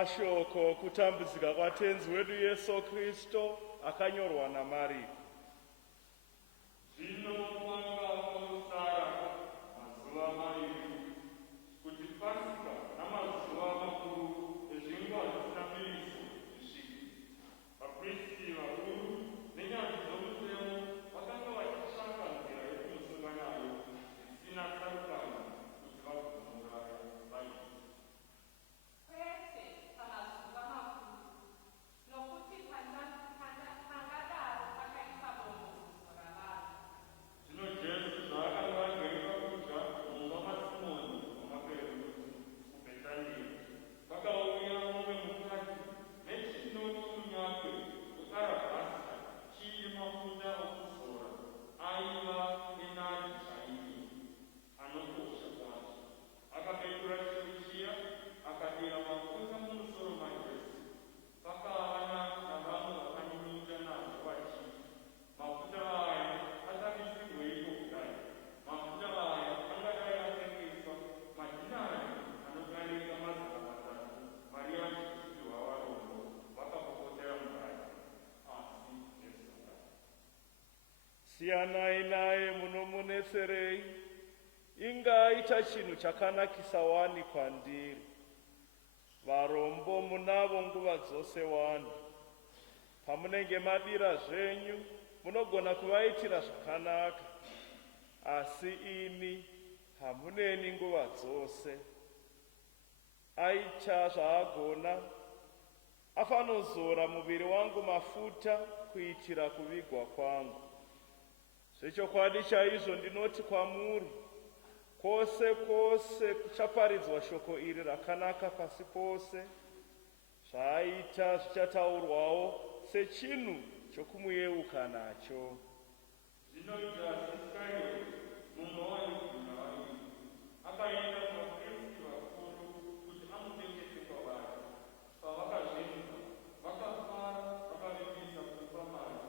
Mashoko okutambudzika kwatenzi wedu Yesu Kristo akanyorwa naMariko. Zvino kwanga kwosara mazuva maviri kuti Pasika namazuva makuru ezvingwa zvinamiso zvisvike. Vaprista vakuru nenyanzvi dzomutemo vakanga vachitsvaka nzira yokumusunga nayo zvisina tsarukano kuti vagomuuraya vaiti, zvino Jesu zvaakanga agere pakudya mumba maSimoni wamaperembudzi kuBhetania, pakauya mumwe mukadzi nechino chomunyakwe wearabhasta chiine mafuta okuzora aiva enadi chaiyo anokosha kwazvo. Akapindura chiro chiya akadira mafuta mumusoro maJesu. Pakava navamwe vakanyunyuta nazvo vachiti, mafuta aya asabisirweiko kudai? Mafuta aya angadai atengeswa madhinari anodarika mazana matatu, mari yacho ichipihwa varombo vakapopotera murayiro. Asi Jesu akati, Siyanai naye, munomunetserei. Ingaita chinhu chakanakisa wani kwandiri. Varombo munavo nguva dzose wani. Pamunenge madira zvenyu, munogona kuvaitira zvakanaka, asi ini hamuneni nguva dzose. Aita zvaagona, afanozora muviri wangu mafuta kuitira kuvigwa kwangu. Zvechokwadi chaizvo ndinoti kwamuri, kwose kwose kuchaparidzwa shoko iri rakanaka pasi pose, zvaaita zvichataurwawo sechinhu chokumuyeuka nacho. zvino Judhasi Iskarioti, mumwe wavagumi vaviri, akaenda kuvaprista vakuru kuti amutengese kwavari. Pavakazvinzwa, vakafara vakavimbisa kupa mari.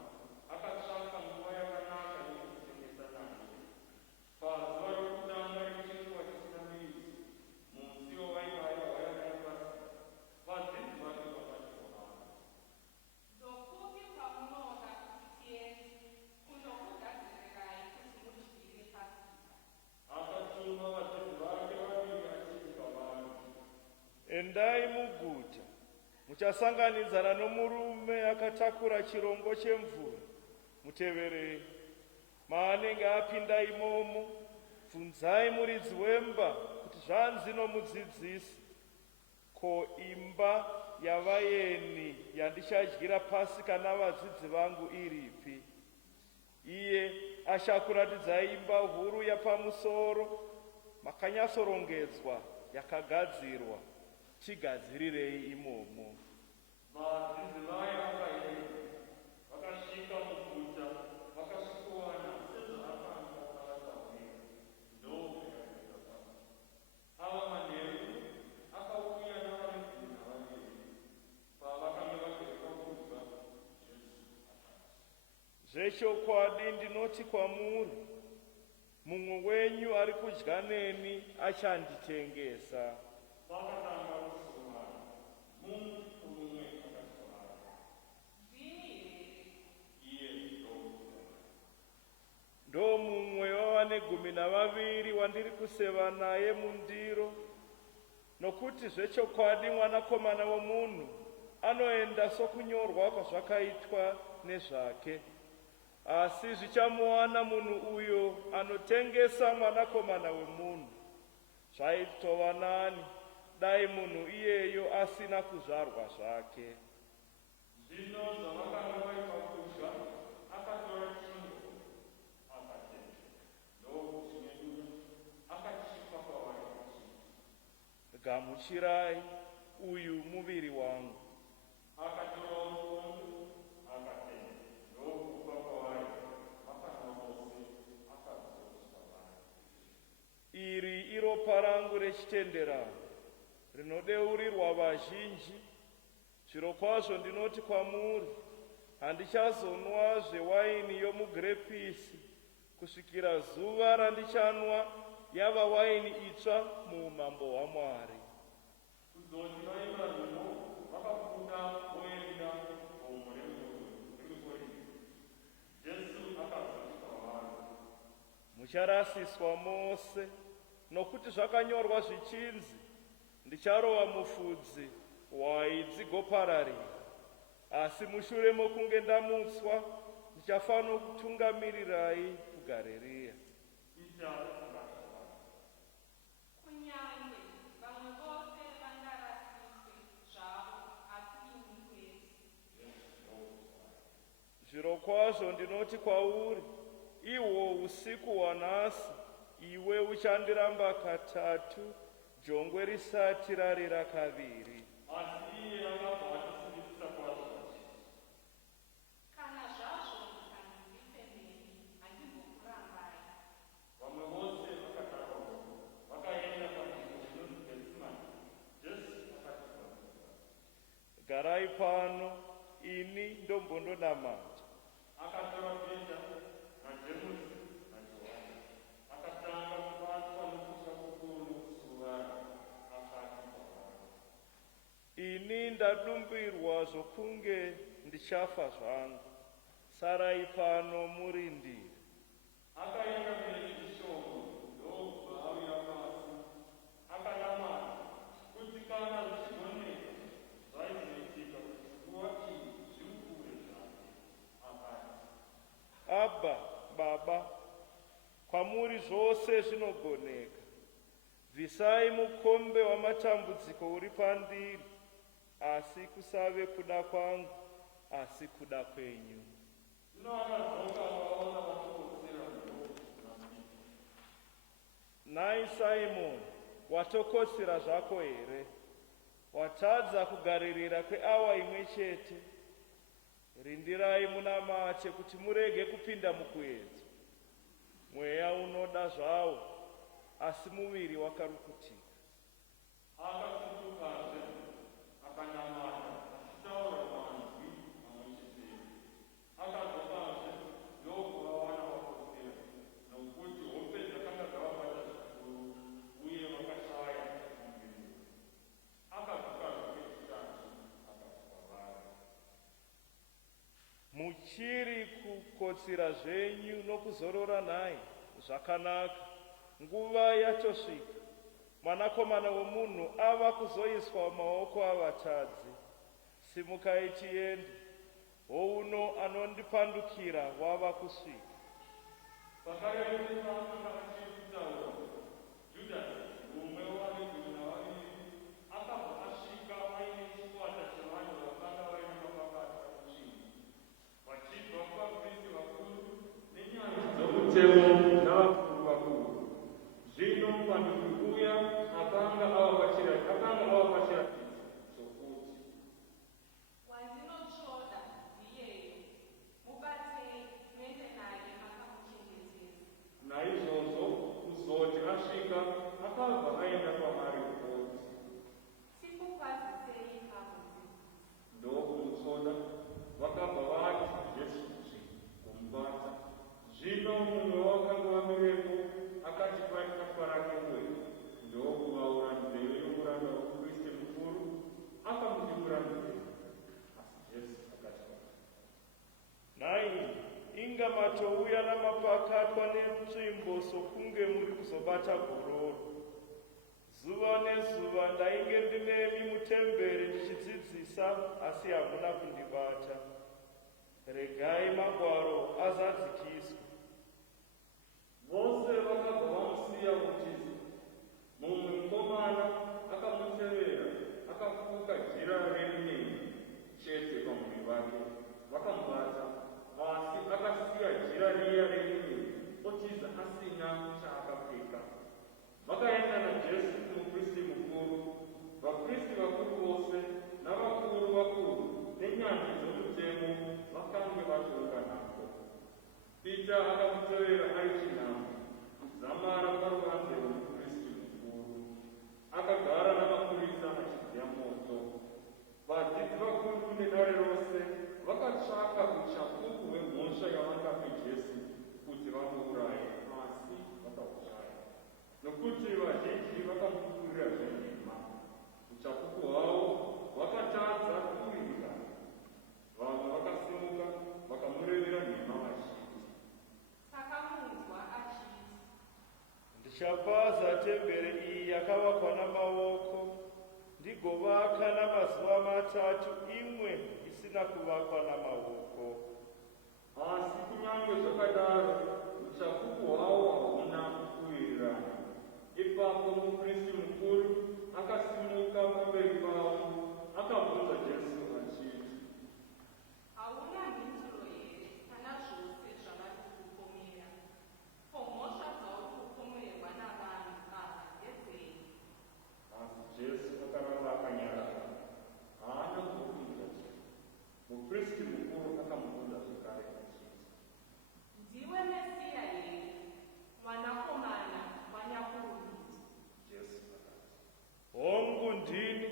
Akatsvaka nguva yakanaka yokutengesa nayo. Pazuva rokutanga rechinguva chisinamiso, musi wavaibaya wayana yaPasika, vadzidzi vake vakati kwaari, akatuma vadzidzi vake vaviri achiti kwavari, Endai muguta, muchasanganidzana nomurume akatakura chirongo chemvura. Muteverei. Maanenge apinda imomo, bvunzai muridzi wemba kuti zvanzi nomudzidzisi, ko imba yavaeni yandichadyira Pasika navadzidzi vangu iripi? Iye achakuratidzai imba huru yapamusoro, makanyatsorongedzwa, yakagadzirwa. Chigadzirirei imomo. vadzidzi vaye vakaenda, vakasvika muguta, vakasvikowana sezvaakanga akataurira. Ndopekapinda Pasika. Ava manheru akauya navane gumi navaviri. Pavakanga vagere pakudya, Jesu akati, Zvechokwadi ndinoti kwamuri, mumwe wenyu ari kudya neni achanditengesa. vakatanga kusumana. Mumwe nomumwe akati kwaari, iye ndokuona. Ndo mumwe wavane gumi navaviri wandiri kuseva naye mundiro. Nokuti zvechokwadi Mwanakomana woMunhu anoenda sokunyorwa kwazvakaitwa nezvake. Asi zvichamuwana munhu uyo anotengesa Mwanakomana weMunhu. Zvaitova nani dai munhu iyeyo asina kuzvarwa zvake. Zvino zvavakanga vari pakudya, akatora chingwa, akatenda, ndokuchimedunya, akachipa kwavari achiti, Gamuchirai, uyu muviri wangu. akatorawo mukondo, akatenda, ndokupa kwavari, vakanwa vose, akadzoswa vari. Iri iropa rangu rechitenderano, rinodeurirwa vazhinji. Zvirokwazvo ndinoti kwamuri, handichazonwazve waini yomugirepisi kusvikira zuva randichanwa yava waini itsva muumambo hwaMwari. kuzoti vaimazimo vakafuta voenda gomo remugori. Jesu akazoti kwavari, mucharasiswa mose, nokuti zvakanyorwa zvichinzi, ndicharova mufudzi, hwai dzigopararira. Asi mushure mokunge ndamutswa, ndichafanira kutungamirirai kuGarirea. Kunyange vamwe vose vangarasiswe zvavo, asi ini kwete. Zvirokwazvo ndinoti kwauri, ihwo usiku hwanhasi, iwe uchandiramba katatu, jongwe risati rarira kaviri. asi iye akabva achizivisisa kwazvo achiti, Kana zvazvo mukandidzipemberi, handimbokurambai. vamwe vose vakatarawo vakaenda panzvimbo inonzi Getsemani. Jesu akati kwavari, Garai pano, ini ndombondonamata. akatora Pita naJemusi naJohani, akatanga kubatwa nokutya kukuru nokusuvara, akati kwavari, Ini ndadumbirwa zvokunge ndichafa zvangu. Sarai pano murindire. akaenda mberi zvishoma, ndobva awira pasi akanamata, kuti kana zvichigoneka zvaizoitika kuti nguva iyi zvimukure zvake. Akati, Abba, Baba, kwamuri zvose zvinogoneka. Bvisai mukombe wamatambudziko uri pandiri, asi kusave kuda kwangu, asi kuda kwenyu. zvino akadzoka akaona vatokotsera ndokunamata. Nhai Simoni, watokotsera zvako here? Watadza kugaririra kweawa imwe chete? Rindirai munamate kuti murege kupinda mukuedzwa. Mweya unoda zvawo, asi muviri wakarukutika. Akafutukazve akanamata achitaura manzwi mamwe chetero. Akadzokazve ndokuvawana vakotsera, nokuti hope dzakanga dzavabata zvikuru uye vakashaya muviri. Akadzokazve kwechitatu akati kwavari, Muchiri kukotsira zvenyu nokuzorora nhai, zvakanaka. Nguva yatosvika, Mwanakomana womunhu ava kuzoiswa mumaoko avatadzi. Simukai tiende, houno anondipandukira wava kusvika. pakareresa akanga achiri kutaura, Judhasi, mumwe wavagumi navaviri, akabva asvika aine chikwata chevanhu vakanga vaine mapakata okuchinja, vachibva kuvaprista vakuru nenyanzvi dzomutemo navakuru vakuru. Zvino mupanduki uya akanga avapa chiratidzo chokuti, Wandinotsvoda ndiyeyo, mubatei muende naye makamuchengetedza. naizvozvo kuzoti asvika akabva aenda kwavari kuti Sikukwazisei pamwe. ndokumutsvoda, vakabva vati Jesu kumubata. Zvino mumwe wakanga vamirepo akati patapwa rake wedu, ndokuvaura nzeve yokuranda womuprista mukuru, akamudimura nzeve. Asi Jesu akati kwaari, Nhai, inga matouya namapakatwa netsvimbo sokunge muri kuzobata gororo. Zuva nezuva ndainge ndinemi mutemberi ndichidzidzisa, asi hamuna kundibata. Regai magwaro azadzikiswa. vose vakabva vamusiya mutiza. Mumwe mukomana akamutevera, akafuka jira rerimene chete pamuviri wake, vakamubata, asi akasiya jira riya rerimene otiza asina chaakapfeka. Vakaenda naJesu kumuprista mukuru, vaprista vakuru vose navakuru vakuru nenyanzvi dzomutemo vakanga vachoka nako. Pita akamutevera ari chinhambwe, muchapaza temberi iyi yakavakwa namaoko, ndigovaka namazuva matatu imwe isina kuvakwa namaoko. Asi kunyange zvakadaro, uchapupu hwawo hauna kuwirirana. Ipapo muprista mukuru akasimuka pamberi pavo akabvunza Jesu achiti, hauna mhinduro here kana zvose zvavari kukupomera? Ko, mhosva dzauri kupomerwa navanhu ava ndedzei? asi Jesu akaramba akanyarara, haana kuvapindura chinhu. Muprista mukuru akamubvunza zvakare achiti, Ndiwe Mesiya here, mwanakomana wanyakurumidzi? Jesu akati, Hongu ndini.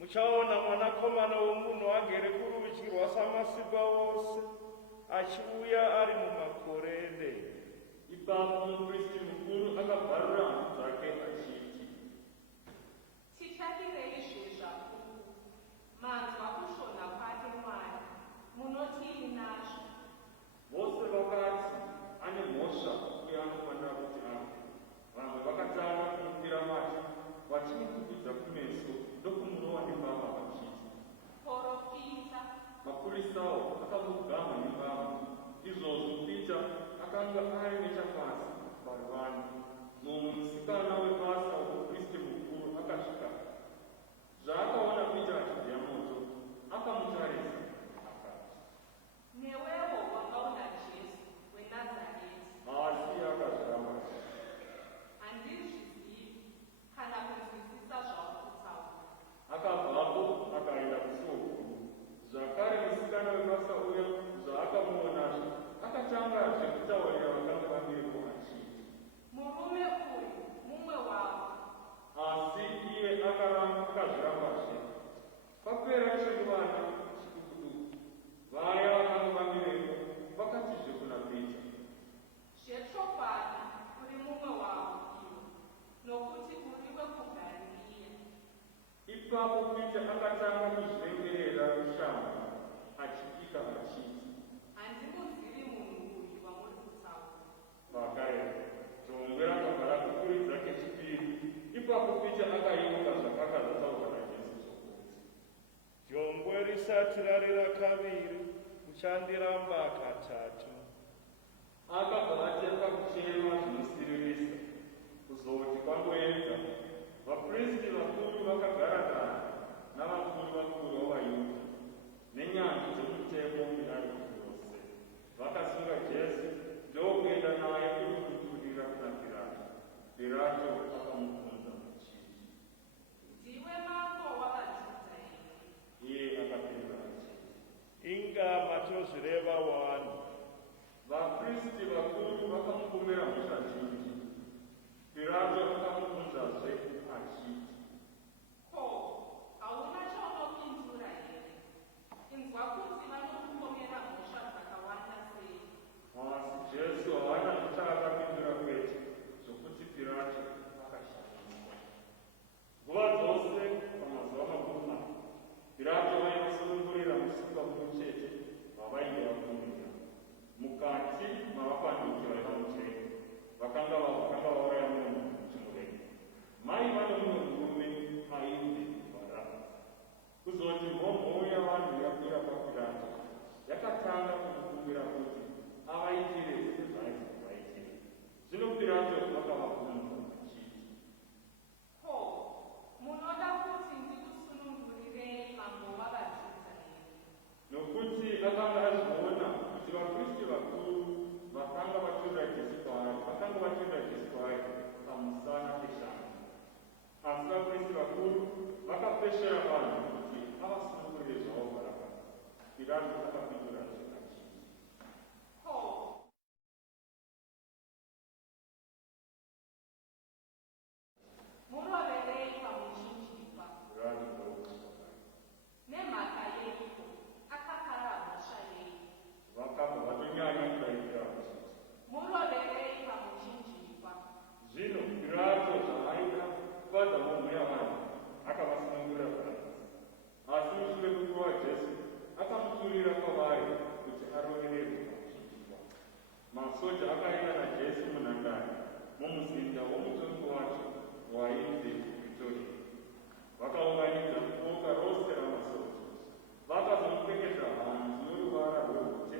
Muchaona mwanakomana womunhu agere kurudyi rwaSamasimba Ose, achiuya ari mumakorede. ipapo muprista mukuru akabvarura hanzu dzake achiti, Tichadirei zvezvapupu? Manzwa kushona kwake Mwari, munotii nazvo? vose vakati, ane mhosva uye anofanira kuti afe. Vamwe vakatanga kumupfira mate, vachimukubidza kumeso ndokumurova nembama vachiti, Porofita. mapurisawo akamugama nembama. Izvozvo Pita akanga ari nechapasi paruvande. Mumwe musikana webasa womuprista mukuru akasvika. Zvaakaona Pita achibva moto, akamutarisa akati, Newewo wakaona Jesu weNazareti. asi akazviramba. Handizvizivi kana kunzwisisa zvauri kutaura. Akabvapo akaenda kusuo guru. Zvakare musikana webasa uya zvaakamuonazvo akatangazve kutaurira vakanga vamiripo achiti, Murume uyu mumwe wavo. asi iye akazvirambazve. Papera chenguvana chitukuduku, vaya vakanga vamirepo vakatizve kuna Pita, Zvechokwadi uri mumwe wavo iwe, nokuti uri wekuGarirea. ipapo Pita akatanga kuzvivengerera rushamba achipika achiti, Handimuzivi munhu uyu wamuri kutaura. vakareka. Jongwe rakabva kukuridza kechipiri. Ipapo Pita akaimuka zvakakazataurwa naJesu zvokuti, Jongwe risati rarira kaviri, uchandiramba katatu. akabva atanga kuchema zvinosiririsa. Kuzoti kwangoedza, vaprista vakuru vakagaragara navakuru vakuru vavaJudha nenyanzvi dzomutemo muIsraeri yose vakasunga Jesu ndokuenda naye kundomudurira kuna Pirato. Pirato akamubvunza achiti, Ndiwe mambo wavaJudha here? iye akapindura achiti, Inga matozvireva wani. vaprista vakuru vakamupomera mhosva zhinji. Pirato akamubvunzazve achiti, Ko, hauna chaunopindura here? Inzwa kuti vanokupomera mhosva dzakawanda sei. asi Jesu haana zvachaakapindura kwete, zvokuti Pirato akashamiswa. Nguva dzose pamazuva makumi, Pirato vainosunungurira musungwa mumwe chete wavainge vakumira. Mukati mavapanduki vaiva mutengo vakanga vauraya munhu muchimurengi, maiva nomumwe murume ainzi Bharabhasi. Kuzoti mhomho yavanhu yakwira paPirato yakatanga kumukumbira kuti avaitire sezvaaizi kuvaitira. Zvino Pirato akavabvunza achiti, Ko, munoda kuti ndikusunungurirei mambo wavaJudha here? nokuti akanga azviona kuti vaprista vakuru vakanga vachienda Jesu kwaari pamusana peshango. Asi vaprista vakuru vakapeshera vanhu kuti avasunungurire zvavo Bharabhasi. Pirato akapindura achiti, Ko, muroverei pamuchinjikwa? Pirato ndokuti, Nemhaka yeiko? Akapara mhosva yei? vakabva vatonyanya kudaidira achiti, Muroverei pamuchinjikwa? zvino Pirato zvaaida kufadza mhomho yavanhu akavasunungurira Bharabhasi. Asi mushure kwekuva Jesu akamuturira kwavari kuti arovererwe pamuchinjikwa. Masoja akaenda naJesu munhandare mumuzinda womuguta wainzi Victoria. Vakaunganidza boka rose ramasoja, vakazomupfekesa hanzu yoruvara rwebvute,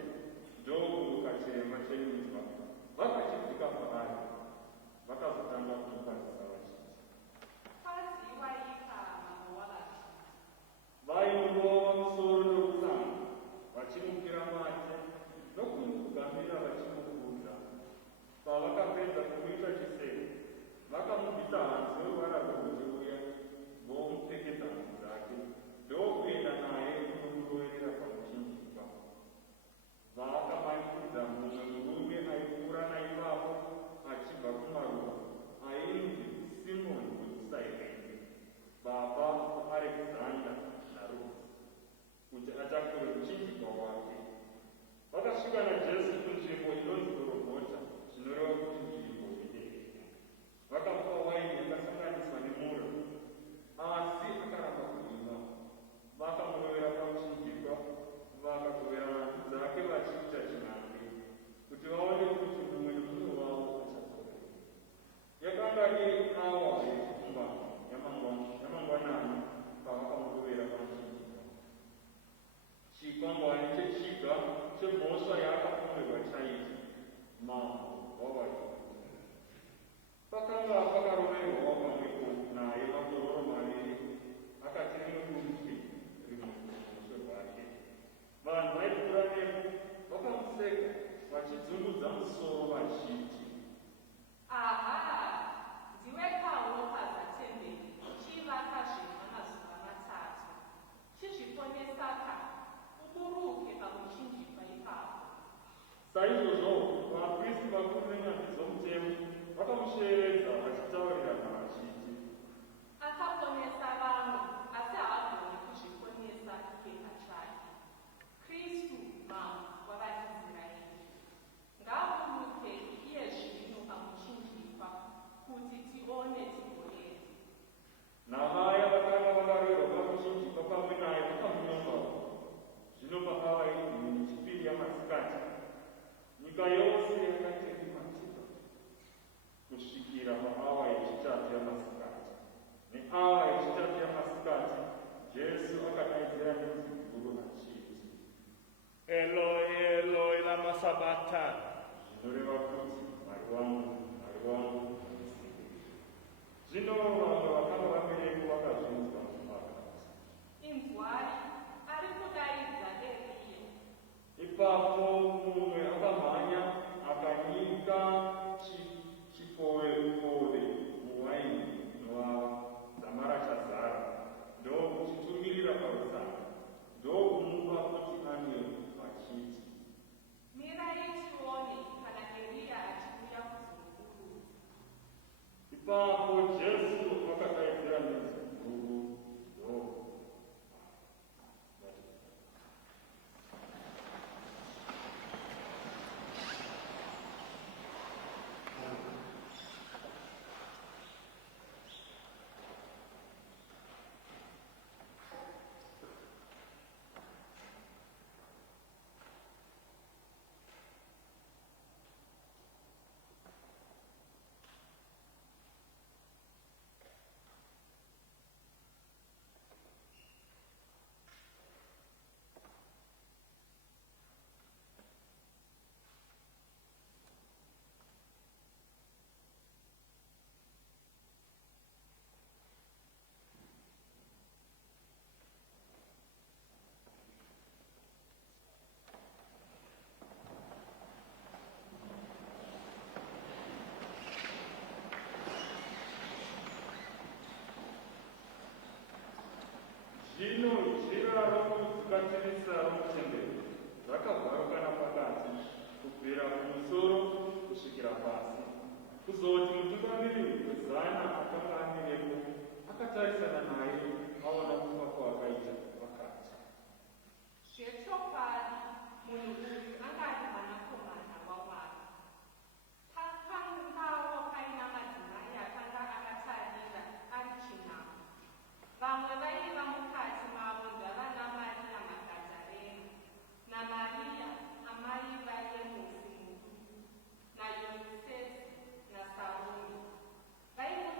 ndokuruka chirema cheminzwa, vakachidzika paari, vakazotanga kumukwazisa vachiti, vaingova musoro nokusanga, vachimukira mate nokumugambira vachimukudza. Pavakapedza kumuita chiseko, vakamubvisa hanzu yoruvara rwebvute uya, vomupfekesa hanzu dzake, ndokuenda naye kunondoverera pamuchinjikwa. Vakamanikidza mumwe murume aipfuura naipapo achibva kumaruwa, ainzi Simoni wekusairendi, baba vaAlexander naRusi, kuti atakure muchinjikwa wake. Vakasvika naJesu kunzvimbo inonzi Gorogota, zvinoreva kuti nzvimbo yedenga. Vakamupa waini yakasanganiswa nemuro, asi akaramba kuimwa. Vakamurovera pamuchinjikwa, vakagovera hanzu dzake vachiita chinhambwe, kuti vaone kuti mumwe nomumwe wavo achadzokera. Yakanga iri awa yamangwanani pavakamurovera pamuchinjikwa. Chikwangwani chechiga chemhosva yaakapomerwa chaizvo, mambo wavaJudha. Pakanga pakaroverwawo pamwepo naye makororo maviri, akati rimwe kurudyi rimwe kuruboshwe rwake. Vanhu vaipfuura nepo vakamuseka vachidzungudza musoro vachiti, aha, ndiwe Paulo pazatemberi uchivakazve mazuva matatu, chizviponesa ka uburuke pamuchinjikwa ipapo. Saizvozvo vaprista vakuru nenyanzvi dzomutemo vakamusheredza vachitaurirana vachiti, akaponesa vamwe asi haagoni kuzviponesa iye pachake. Kristu mambo wavaIsraeri ngaaburuke iye zvino pamuchinjikwa kuti tione tigoreti. navaya vakanga vakaroverwa pamuchinjikwa pamwe naye vakamunyombawo. Zvino pakava imwe chipiri yamasikati, nyika yose yakatekematira kusvikira paawa yechitatu yamasikati. Neawa yechitatu yamasikati, Jesu akadaidzira nenzwi guru achiti, Eloi, Eloi, lama sabachthani. zvinoreva kuti Mwari wangu, Mwari wangu, mandisiyireiko. Zvino vamwe vakanga vamereko vakazvinzwa vakati, Inzwai ari kudaidza Eliya. ipapo mumwe akamhanya akanyika chikove muwaini inovava, dzamara chazara, ndokuchitungira parusanga, ndokumupa kuti anwe achiti, Mirai tione kana Eliya achiuya kuzomupurutsa. ipapo Jesu akadaidzira nenzwi guru, Zvino jira rokudzibatirisa romutemberi rakavharukana pakati kubvira kumusoro kusvikira pasi, kuzoti mutungamiri wezana akanga amirepo akatarisana naye aona kufa kwakaita pakati. Zvechokwadi munhu uyu anga ari mwanakomana waMwari. Pakangawo paina madzimai akanga akatarira ari chinhamo. Vamwe vaiva mukati mavo ndavana Mariya Magadharena naMariya amai vaYemusi muduku naYonisesi naSarome. Vaimuda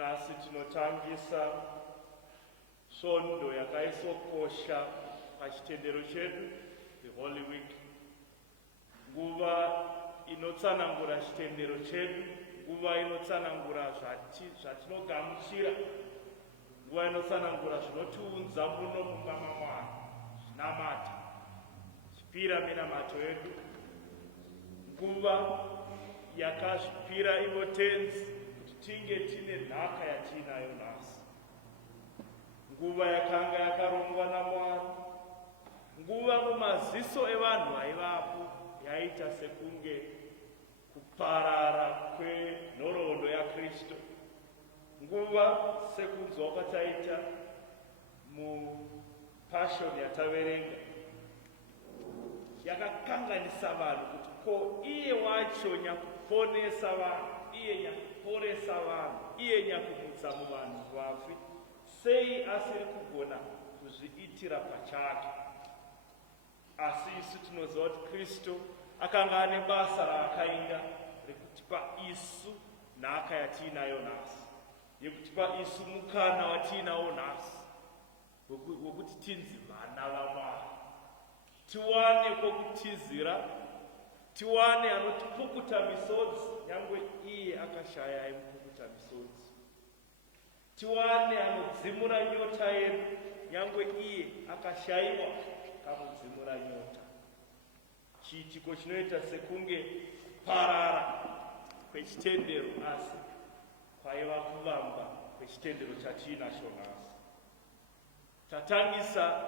nhasi tinotangisa svondo yakaisokosha pachitendero chedu, the Holy Week, nguva inotsanangura chitendero chedu, nguva inotsanangura zvatinogamuchira, nguva inotsanangura zvinotiunza muno mumba maMwari, zvinamata, zvipira minamato yedu, nguva yakazvipira ivo tenzi kuti tinge tine nhaka yatiinayo nhasi, nguva yakanga yakarongwa naMwari, nguva mumaziso evanhu vaivapo yaita sekunge kuparara kwenhoroondo yaKristu, nguva sekunzwa kwataita mupashoni yataverenga yakakanganisa vanhu kuti ko iye wacho nyakuponesa vanhu, iye nyakuporesa vanhu, iye nyakumutsa muvanhu vafi, sei asiri kugona kuzviitira pachake? Asi isu tinoziva kuti Kristu akanga ane basa raakaita rekutipa isu nhaka yatiinayo nhasi, yekutipa isu mukana watiinawo nhasi wokuti tinzi vana vaMwari, tiwane kwokutizira, tiwane anotipukuta misodzi, nyangwe iye akashaya aimupukuta misodzi, tiwane anodzimura nyota yedu, nyangwe iye akashayiwa kamudzimura nyota. Chiitiko chinoita sekunge kuparara kwechitendero, asi kwaiva kuvamba kwechitendero chatiinacho nhasi. Tatangisa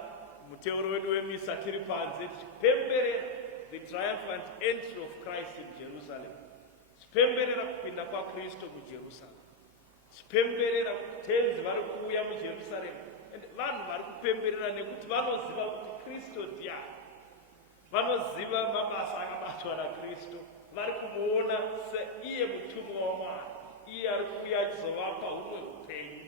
muteuro wedu wemisa tiri panze tichipemberera the triumphant entry of Christ in Jerusalem, tichipemberera kupinda kwaKristu muJerusarema, tichipemberera kuti tenzi vari kuuya muJerusarema, vanhu vari kupemberera nekuti vanoziva kuti Kristu ndiani, vanoziva mabasa akabatwa naKristu, vari kumuona seiye mutumwa waMwari, iye ari kuuya achizovapa humwe upenyu.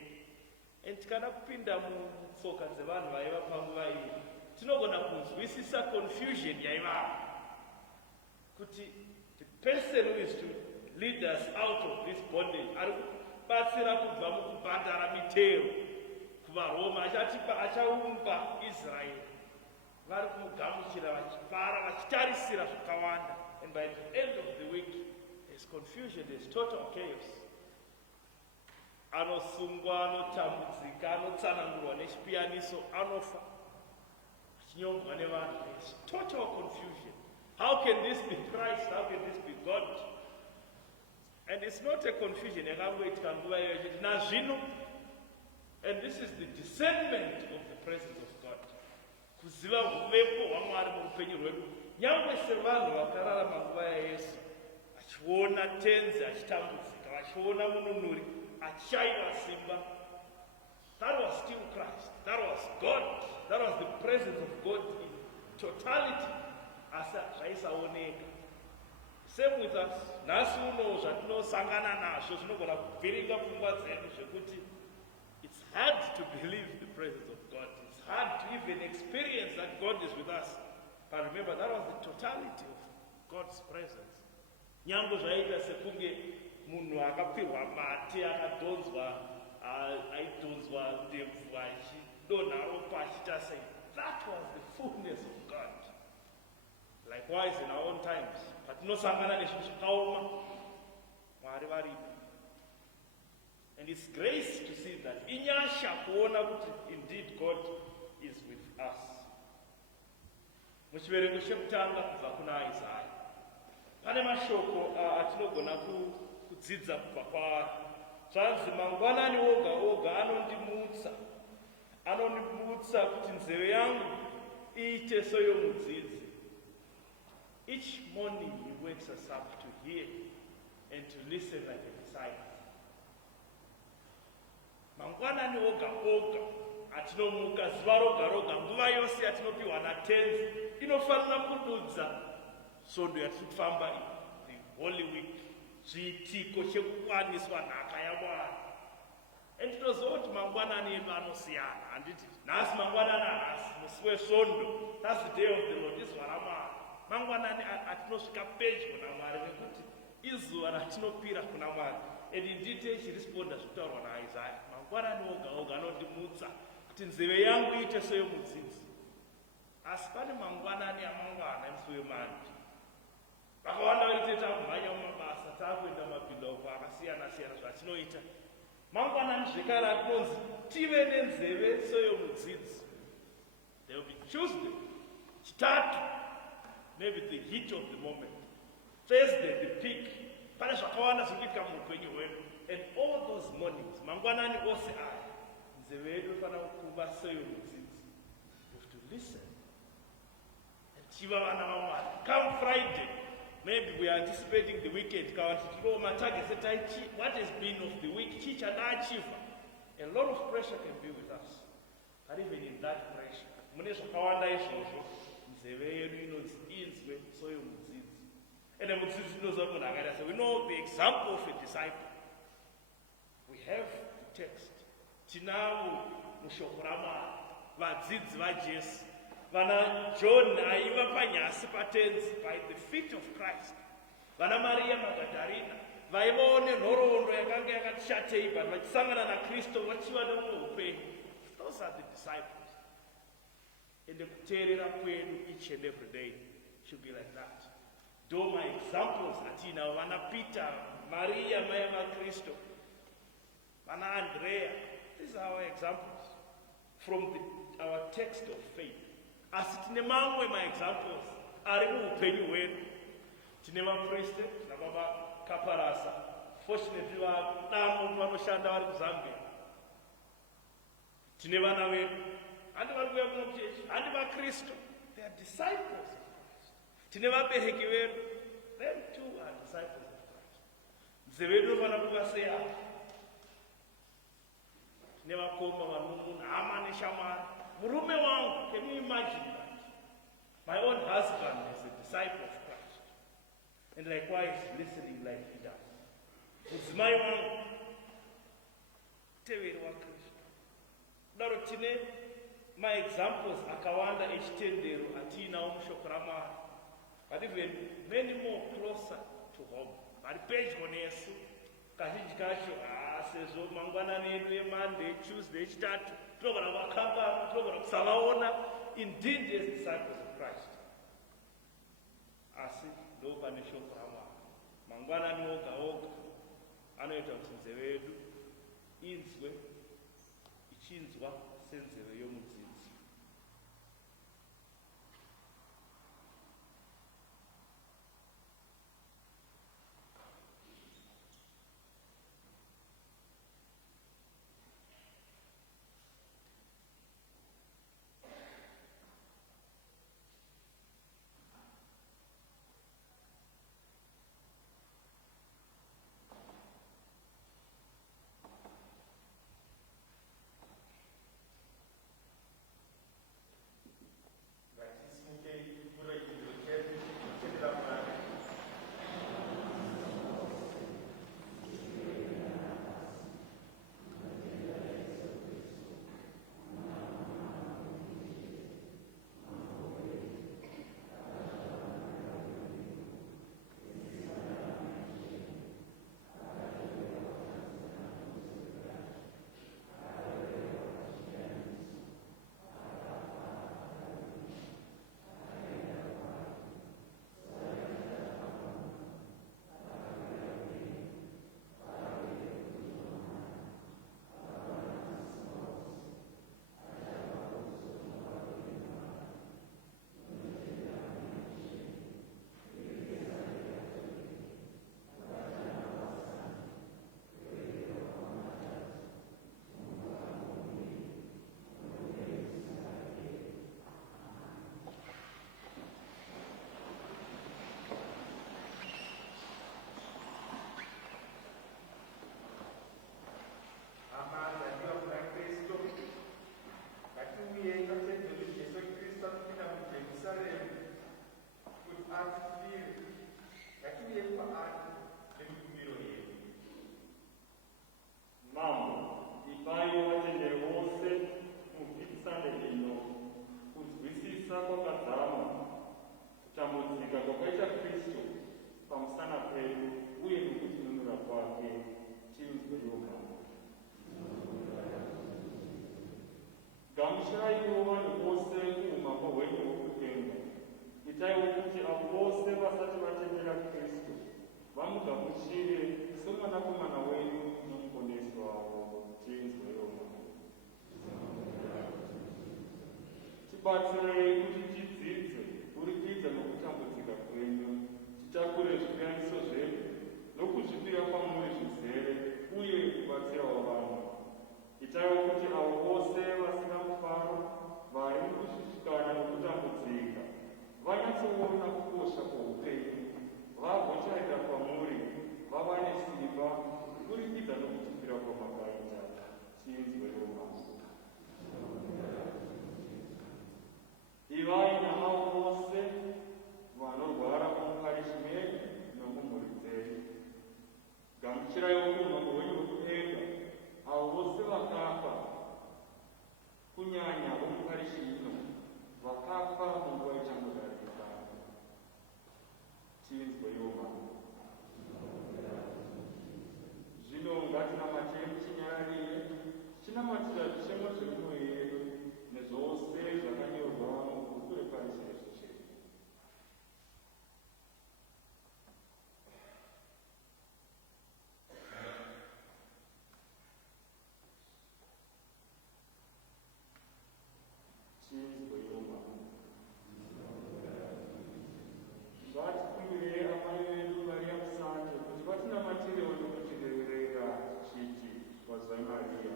Tikada kupinda mutsoka dzevanhu vaiva panguva iyi, tinogona kunzwisisa confusion yaivapo, kuti the person who is to lead us out of this bondage ari kubatsira kubva mukubhadhara mitero kuvaRoma, achaumba Israeri, vari kumugamuchira vachifara vachitarisira zvakawanda, and by the end of the week there's confusion, there's total chaos. Anosungwa, anotambudzika, anotsanangurwa nechipiyaniso, anofa achinyombwa nevanhu. There's total confusion. How can this be Christ? How can this be God? And it's not a confusion yakangoitika nguva iyoyo chete nazvino. And this is the discernment of the presence of God, kuziva uvepo hwaMwari muupenyu hwedu, nyangwe sevanhu vakararama nguva yaYesu, vachiona tenzi achitambudzika, vachiona mununuri achishaiwa simba. That was still Christ, that was God, that was the presence of God in totality, asi zvaisaoneka. Same with us. Nhasi uno zvatinosangana nazvo zvinogona kuvhiringa pfungwa dzedu zvekuti it's hard to believe the presence of God. It's hard to even experience that God is with us. But remember, that was the totality of God's presence. Nyangwe zvaita sekunge munhu akapfirwa mate, akadonzwa, aidonzwa ndebvu achidonha ropa achita, that was the fullness of God. Likewise in our own times, patinosangana nezvinhu zvakaoma, Mwari varipo. And it's grace to see that. Inyasha kuona kuti indeed God is with us. Muchiverengo chekutanga kubva kuna Isaya, pane mashoko atinogona kudzidza kubva kwaari. Zvanzi, mangwanani oga oga anondimutsa kuti nzeve yangu iite soyomudzidzi. Each morning he wakes us up to hear and to listen like a disciple. Mangwanani oga oga atinomuka, zuva roga roga, nguva yose yatinopiwa natenzi inofanira kududza svondo yatiri kufamba the Holy Week, zviitiko chekukwaniswa nhaka yaMwari. And tinoziva kuti mangwanani edu anosiyana. Handiti nhasi mangwanani anhasi, musi wesvondo, that's the day of the Lord, izuva raMwari. Mangwanani atinosvika pedyo naMwari nekuti izuva ratinopira kuna Mwari. and ndite chirisponda zvekutaurwa naisaya mangwanani oga oga anondimutsa kuti nzeve yangu iite seyomudzidzi. Asi pane mangwanani amangwana emusi wemanje vakawanda vari takumhanya mumabasa takuenda mabhiloko akasiyana siyana zvatinoita. Mangwanani zvekare atinonzi tive nenzeve seyomudzidzi. There will be Tuesday, chitatu, maybe the heat of the moment. Thursday, the peak. Pane zvakawanda zvikuitika muupenyu hwedu. And all those mornings, mangwanani ose aya, nzeve yedu inofanira kuva seyomudzidzi. You have to listen. And chiva vana vamwari. Come Friday, maybe we are anticipating the weekend. What has been of the week? A lot of pressure can be with us. But even in that pressure, mune zvakawanda izvozvo nzeve yedu inonzi inzwe soyomudzidzi. And mudzidzi unoziva munhu akaita sei. We know the example of a disciple. We have the text. Tinavo mushoko raMwari vadzidzi vaJesu. Vana John aiva panyasi patenzi by the feet of Christ. Vana Maria Magdalena vaivawo nenhoroondo yakanga yakati shatei vanhu vachisangana naKristu vachiva nomumwe upenyu. Those are the disciples. And kuteerera kwedu each and every day should be like that. Though my examples atinavo vana Peter, Maria mai vaKristu, vana Andrea, these are our examples from our text of faith. Asi tine mamwe maexamples ari muupenyu hwedu. Tine vapriste nababa Kaparasa, fortunately vadamo vanoshanda vari kuZambia. Tine vana vedu handi vari kuuya kuno kuchechi, handi vaKristu, they are disciples of Christ. Tine vabereki vedu, them too are disciples of Christ. Nzeve yedu inofanira kuva seyapo. Tine vakomba vari mumunhu hama neshamwari. Murume wangu, can you imagine that? My own husband is a disciple of Christ. And likewise, listening like he does. Mudzimai wangu, muteveri waKristu. Kudaro tine maexamples akawanda echitendero atinawo mushoko raMwari. But even many more closer to home. Vari pedyo nesu. Kazhinji kacho, sezvo mangwanani edu eMonday, Tuesday, chitatu, tinogona kuvakanganwa, tinogona kusavaona, indeed as disciples of Christ. Asi ndo pane shoko raMwari. Mangwanani oga oga anoita kuti nzeve yedu inzwe ichinzwa senzeve yomudzidzi. mwanakomana wenyu nomuponesi wavo, tinzwewo. Tibatsirei kuti tidzidze kubudikidza nokutambudzika kwenyu, titakure zvipiyaniso zvedu nokuzvipira kwamuri zvizere uye kubatsirawo vanhu. Itaiwo kuti avo vose vasina mufaro vari mukuzvisikana nokutambudzika vanyatsoona kukosha kwoupenyu, vagotarira kwamuri, vava nesimba kubudikidza nokutipira kwamakaita. Tinzwewo Mwari. Ivai navo vose vanorwara mumuparishi medu nomumhuri dzedu. Gamuchiraiwo munondo wenyu wekudenga avo vose vakafa, kunyanya vomuparishi ino vakafa munguva ichangodarika. Tinzwewo Mwari. Zvino ngatinamatei tichinyararire, tichinamatira zvichemo zvemwoyo yedu nezvose zvakanyorwa mubhuku reparishi rezvichemo. Tinzwewo Mwari. Ngatikumbirei amai vedu vari musanje kuti vatinamatirewo nokutireverera tichiti: Wazwai Maria.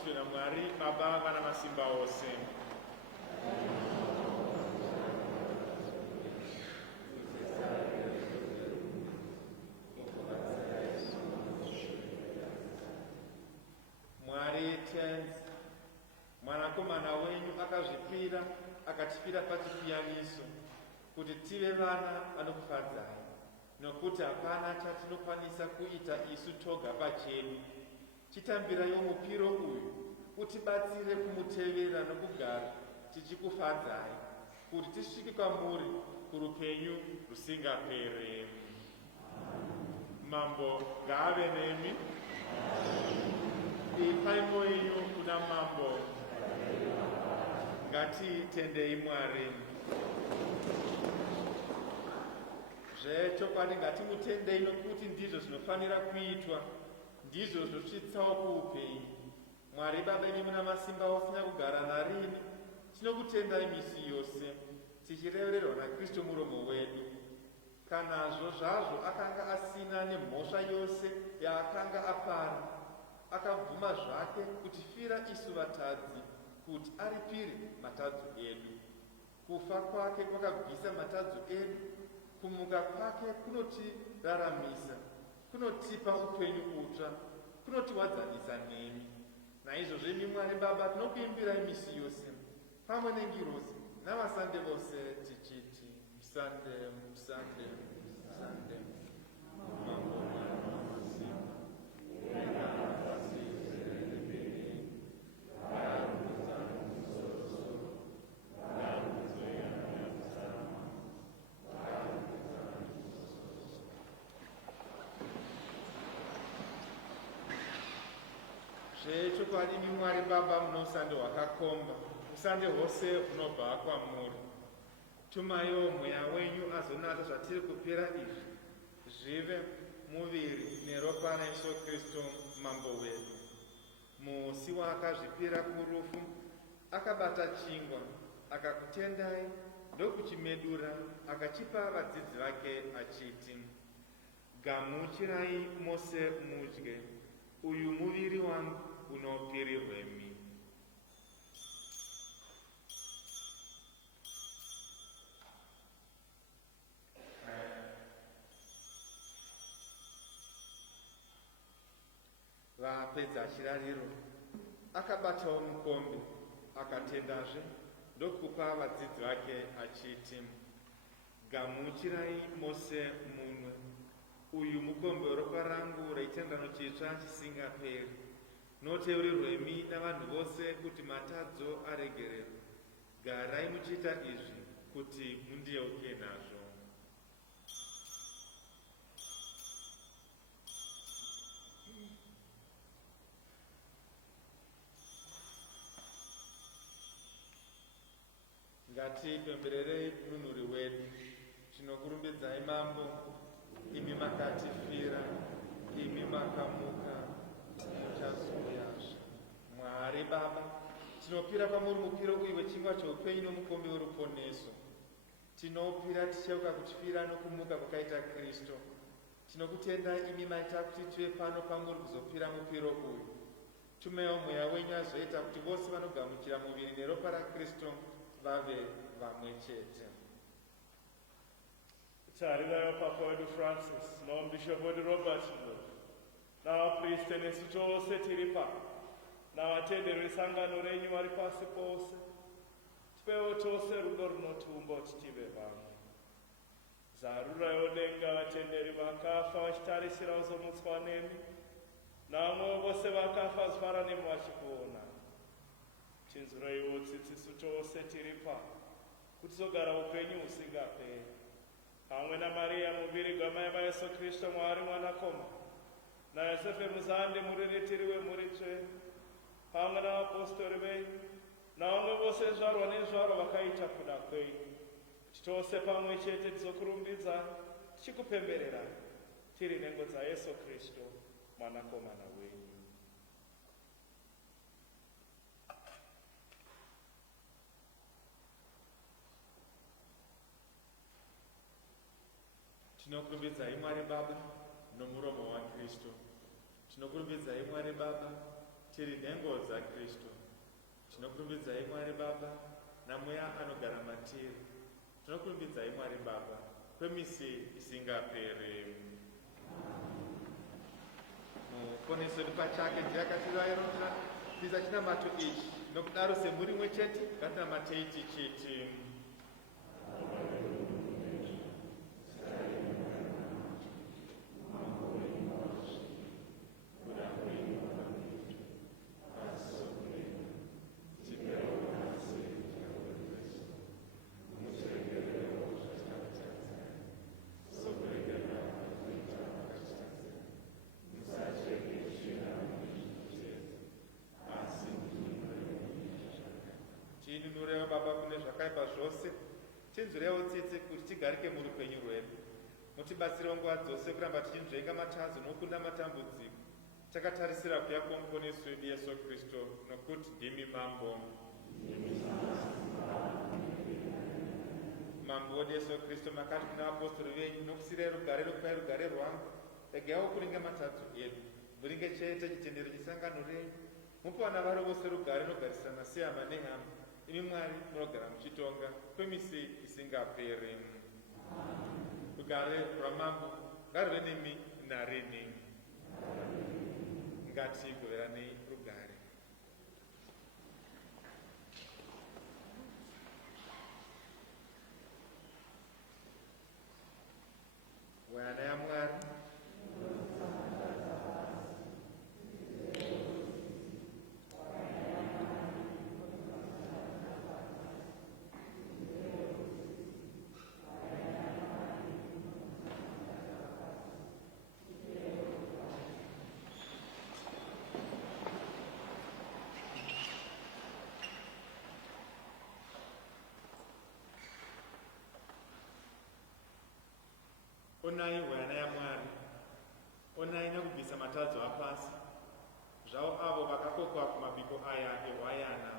ngakututswe naMwari Baba vana masimba ose. Mwari tenzi, mwanakomana wenyu akazvipira akatifira pachipiyaniso kuti tive vana vanokufadzai, nokuti hapana chatinokwanisa kuita isu toga pachedu. Chitambirayo mupiro uyu utibatsire kumutevera nokugara tichikufadzai, kuti tisvike kwamuri kurupenyu rusingaperi. Mambo ngaave nemi. Ipai moyo yenyu kuna mambo. Ngatitendei Mwari. Zvechokwadi ngatimutendei nokuti ndizvo zvinofanira kuitwa, ndizvo zvinosvitsawo kuupenyu. Mwari Baba imi muna masimba osina kugara narini, tinokutendai misi yose tichirevererwa naKristu muromo wedu. Kanazvo zvazvo akanga asina nemhosva yose yaakanga apara, akabvuma zvake kutifira isu vatadzi kuti aripire matadzo edu. Kufa kwake kwakabvisa matadzo edu, kumuka kwake kunotiraramisa, kunotipa upenyu utsva, kunotiwadzanisa nemi. Naizvozvo imi Mwari Baba tinokuimbirai misi yose pamwe nengirozi navasande vose tichiti musande, musande, musande. Mambo zvechokwadi imi Mwari Baba muno usande hwakakomba, usande hwose hunobva kwamuri. Tumaiwo mweya wenyu azonatsa zvatiri kupera izvi, zvive muviri neropa raIshe Kristu mambo wedu. Musi waakazvipira kurufu, akabata chingwa, akakutendai ndokuchimedura, akachipa vadzidzi vake achiti, gamuchirai mose mudye, uyu muviri wangu unopirirwemi. Vapedza chirariro, akabatawo mukombe, akatendazve ndokupa vadzidzi vake achiti, gamuchirai mose munwe, uyu mukombe weropa rangu reitendano chitsva chisingaperi, noteurirwemi navanhu vose kuti matadzo aregererwe. Garai muchiita izvi kuti mundiyeuke nazvo. Ngatipembererei mununuri wedu. Tinokurumbidzai Mambo, imi makatifira, imi makamuka, muchazouya. Mwari Baba, tinopira kwamuri mupiro uyu wechingwa choupenyu nomukombe weruponeso. Tinopira ticheuka kutifira nokumuka kwakaita Kristu. Tinokutendai imi maita kuti tive pano pamuri kuzopira mupiro uyu. Tumeiwo mweya wenyu azoita kuti vose vanogamuchira muviri neropa raKristu vave vamwe chete. Tarirai Papa wedu Francis, naBishop wedu Robert, navapriste nesu chose tiri pano, navatenderi vesangano renyu vari pasi pose, tipewo tose rudo runotumba kuti tive vamwe. Zaruraiwo denga vatenderi vakafa vachitarisira kuzomutswa nemi, navamwe vose vakafa vachifara nemi vachikuona. Tinzuraiwo tsitsisu tose tiri pano, kuti tizogara upenyu husingaperi. Pamwe naMaria muviri mai vaYesu Kristu Mwari Mwanakomana, naYosefe muzande muriritiri wemhuri tsvene, pamwe navapostori venyu, navamwe vose zvaro nezvaro vakaita kuda kwenyu, kuti tose pamwe chete tizokurumbidzai tichikupembererai tiri nhengo dzaYesu Kristu Mwanakomana wenyu. Tinokurumbidzai Mwari Baba nomuromo waKristu. Tinokurumbidzai Mwari Baba tiri nhengo dzaKristu. Tinokurumbidzai Mwari Baba namweya anogara matiri. Tinokurumbidzai Mwari Baba kwemisi isingaperi. Muponesi wedu pachake ndiye akativairotira tiza chinamato ichi, nokudaro semhuri imwe chete ngatinamatei tichiti: tinunurei Baba kune zvakaipa zvose, tinzwireiwo tsitsi kuti tigarike murupenyu rwedu. Mutibatsirewo nguva dzose kuramba tichinzvenga matadzo nokunda matambudziko, takatarisira kuuya kwomuponesi wedu Yesu Kristu, nokuti ndimi mambo. Mambo wedu Yesu Kristu, makati kuna vapostori venyu, nokusirai rugare rokupai rugare rwangu, regaiwo kuringa matadzo edu, muringe chete chitendero chisangano renyu. Mupe vana varo vose rugare nogarisana sehama nehama. Imi Mwari munogara muchitonga kwemisi isingaperi. Rugare rwamambo ngaruve nemi narini. Ngatigoveranei rugare. Vana yaMwari, onai hwana yaMwari, onai nekubvisa matadzo apasi, zvavo avo vakakokwa kumabiko aya ehwayana.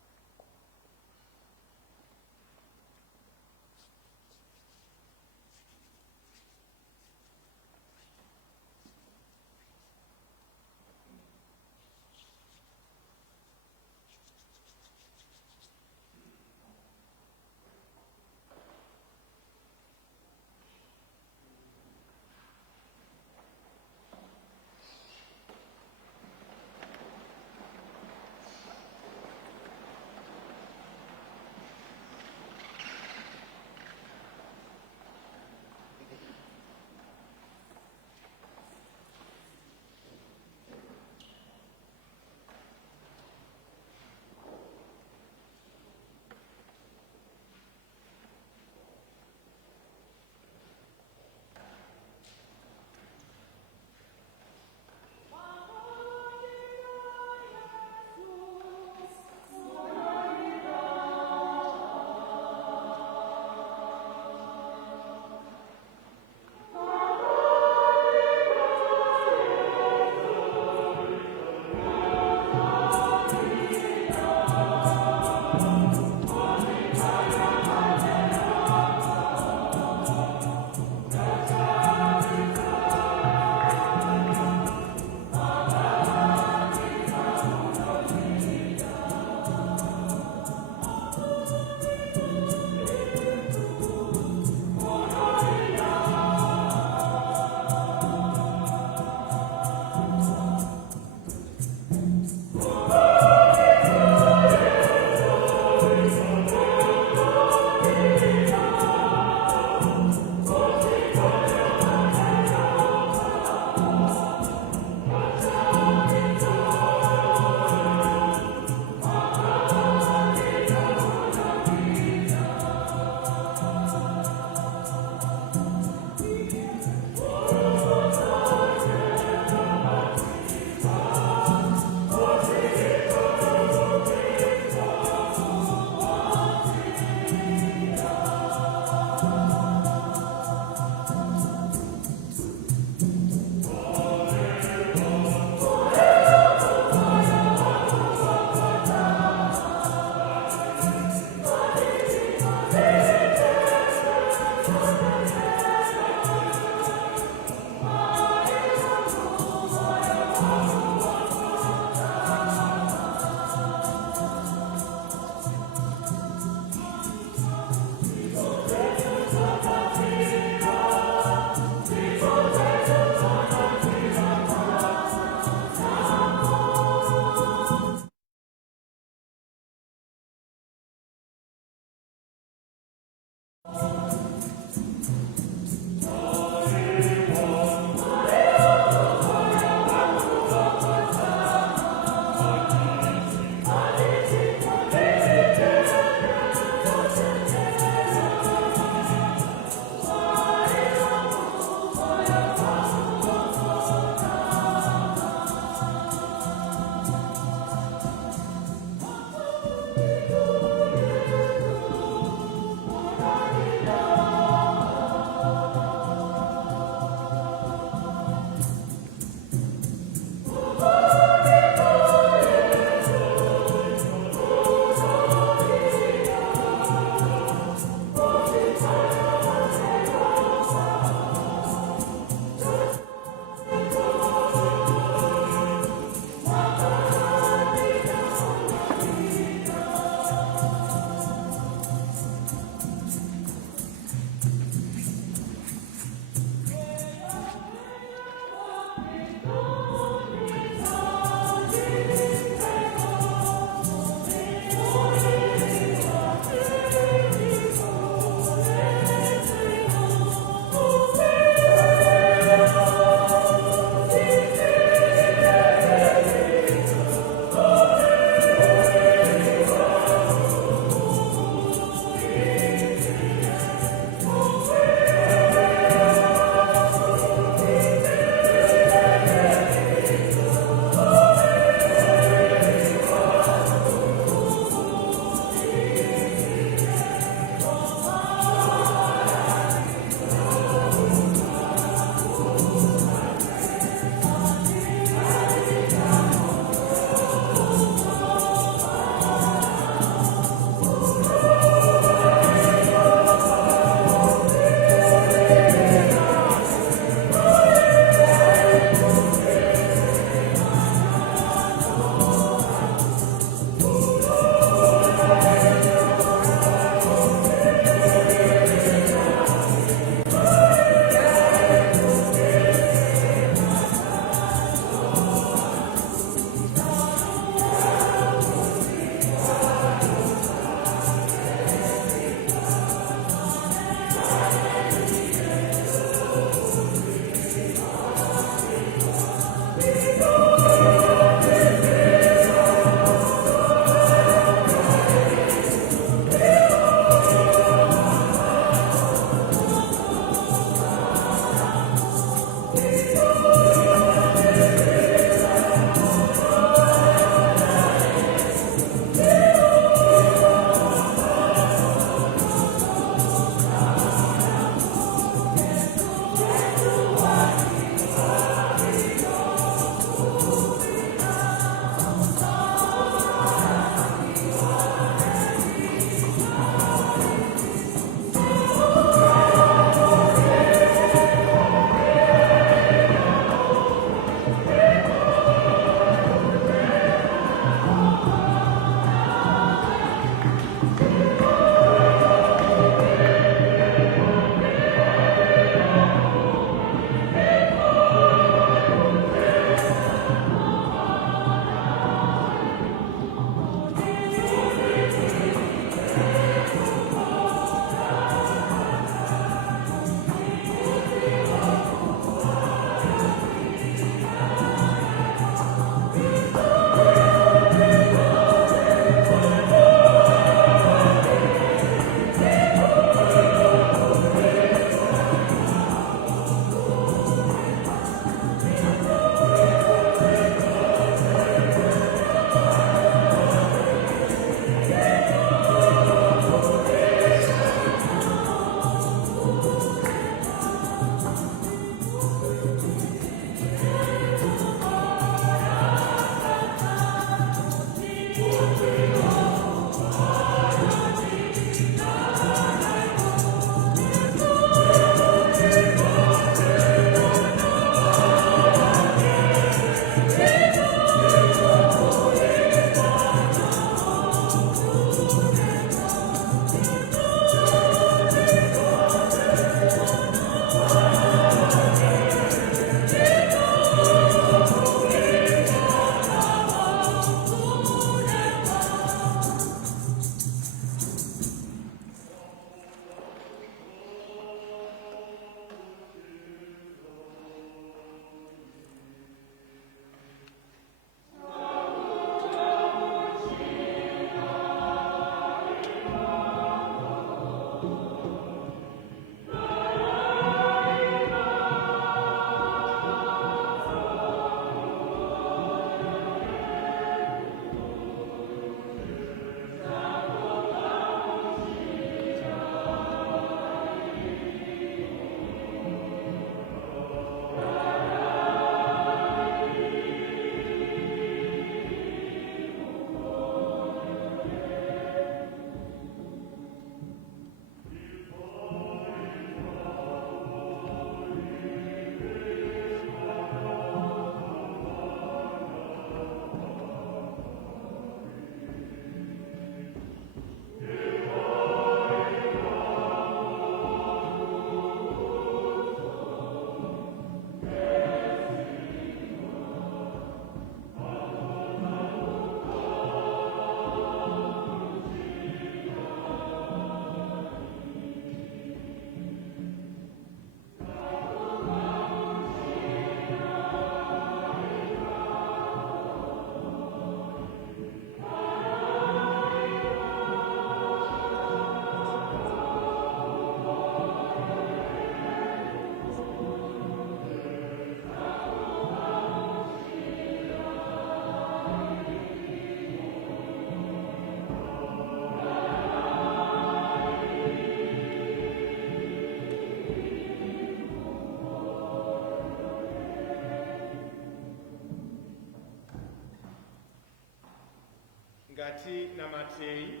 Ngatinamatei.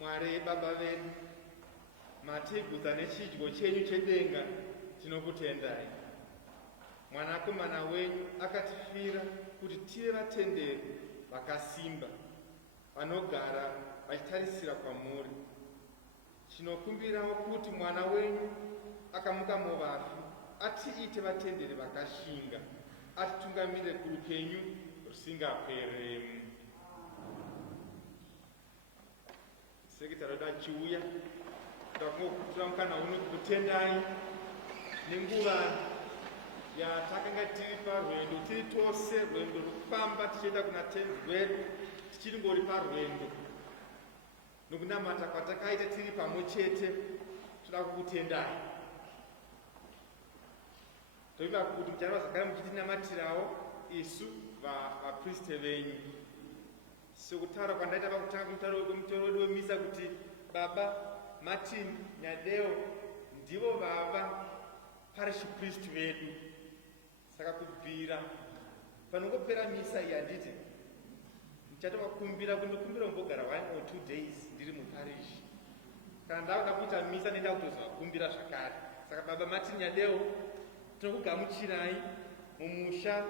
Mwari Baba vedu, matigudza nechidyo chenyu chedenga, tinokutendai. Mwanakomana wenyu akatifira kuti tive vatenderi vakasimba vanogara vachitarisira kwamuri. Tinokumbirawo kuti mwana wenyu akamuka muvafi atiite vatenderi vakashinga, atitungamirire kurupenyu rusingaperi. Sekitari wedu achiuya ndakungokutura mukana uno kutendai nenguva yatakanga tiri parwendo tiri tose, rwendo rwekufamba tichienda kuna tenzi wedu, tichingori parwendo nokunamata kwatakaita tiri pamwe chete. Toda kukutendai, toiva kuti muchari vazagara muchitinamatirawo isu vapriste venyu. Sekutaura kwandaita pakutanga kumutoro wedu wemisa kuti Baba Martin Nyadeo ndivo vava parish priest vedu. Saka kubvira panongopera misa iyi handiti ndichatovakumbira kundikumbira umbogara 1 or 2 days ndiri muparish. Kana ndauda kuita misa nenda kutozovakumbira zvakare. Saka Baba Martin Nyadeo tinokugamuchirai mumusha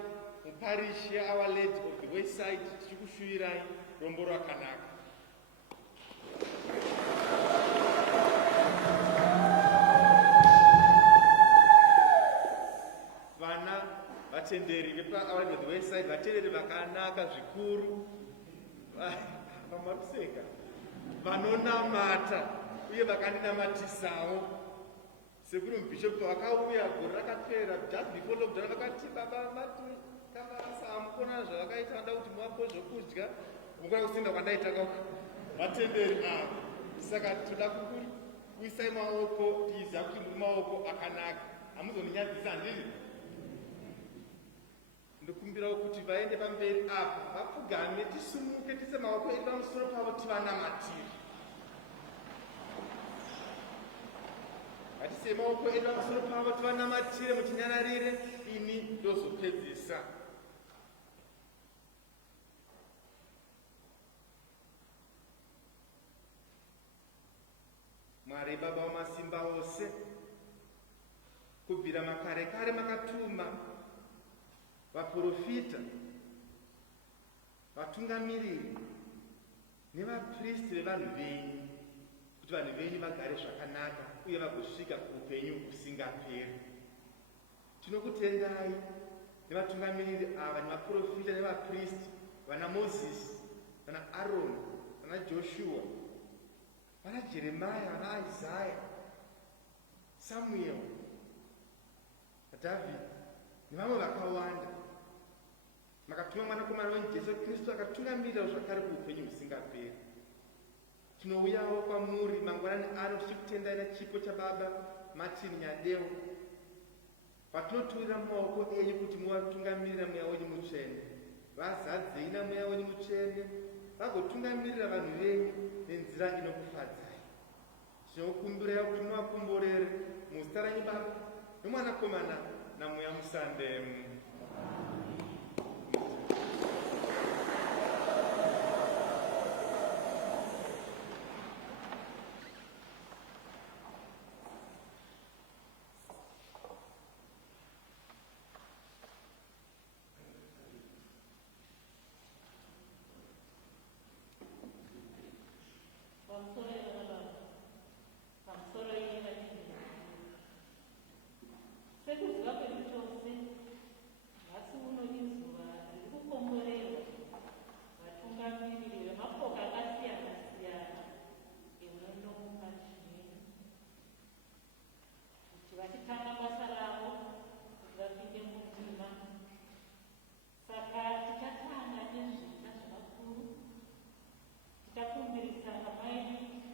muparish yaOur Lady of the Wayside. Tichikushuvirai rombo rwakanaka. Vana vatenderi vepaOur Lady of the Wayside, vatenderi vakanaka zvikuru, vamaruseka, vanonamata uye vakandinamatisawo. Sekuru mubishopu vakauya gore rakapera just before lockdown vakati Baba Martin kabasa amukona zvavakaita, vanoda kuti muvapo zvokudya. Mukona kusimba kwandaita kako vatenderi avo. Saka toda kukuisai maoko, tiziva kuti muri maoko akanaka, hamuzoninyadzisa handiri. Ndokumbirawo kuti vaende pamberi apa vapfugame, tisumuke, tise maoko edu pamusoro pavo, tivanamatire. Ngatise maoko edu pamusoro pavo, tivanamatire, mutinyararire. Ini ndozopedzisa. Mwari Baba wamasimba ose, kubvira makare kare makatuma vaprofita, vatungamiriri nevapristi vevanhu venyu kuti vanhu venyu vagare zvakanaka uye vagosvika kuupenyu husingaperi. Tinokutendai nevatungamiriri ava nemaprofita nevapristi, vana Moses, vana Aaron, vana Joshua, vana Jeremiah, vana Isaiah, Samuel, David nevamwe vakawanda. Makatuma mwanakomana wenyu Jesu Kristu akatungamirira zvakare kuupenyu husingaperi. Tinouyawo kwamuri mangwanani ano tichikutendai nechipo chaBaba Martin Nyadeo, patinoturira mumaoko enyu kuti muvatungamirira mweya wenyu mutsvene, vazadzei namweya wenyu mutsvene, vagotungamirira vanhu venyu nenzira inokufadzai. Tinokumbirai kuti muvakomborere muzita renyu Baba nomwanakomana namweya musandemu. Takumbirisa amai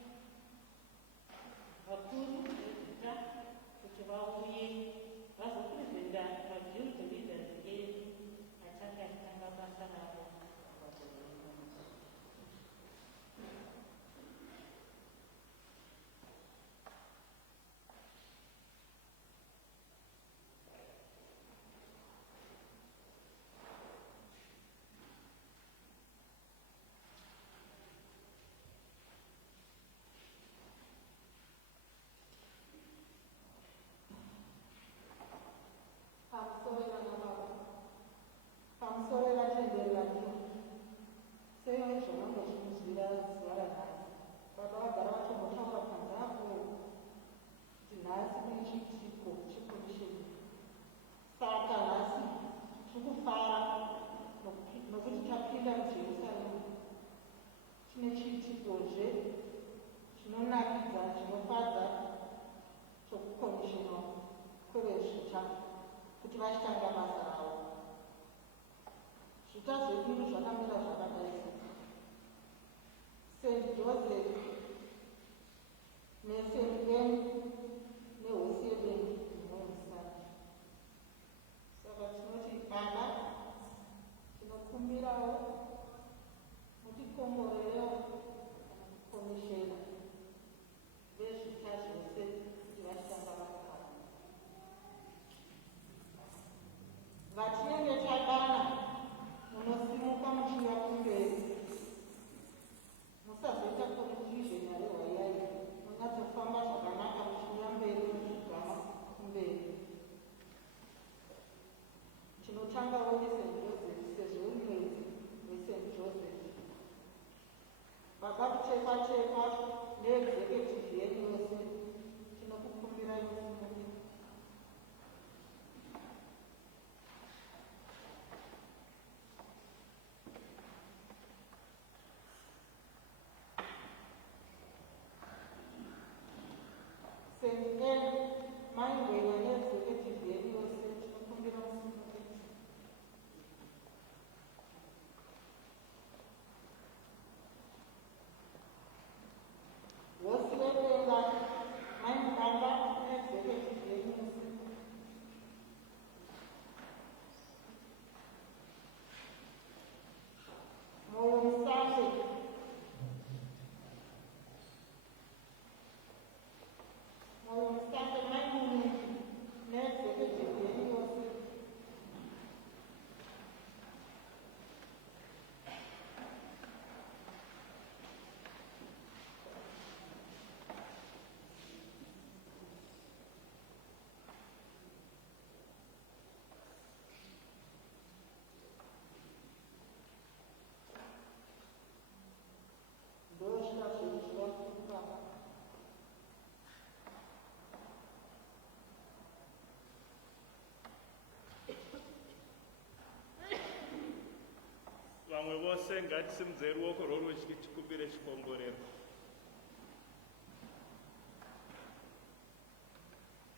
vamwe vose ngatisimudze ruoko rworudyi tikumbire chikomborero.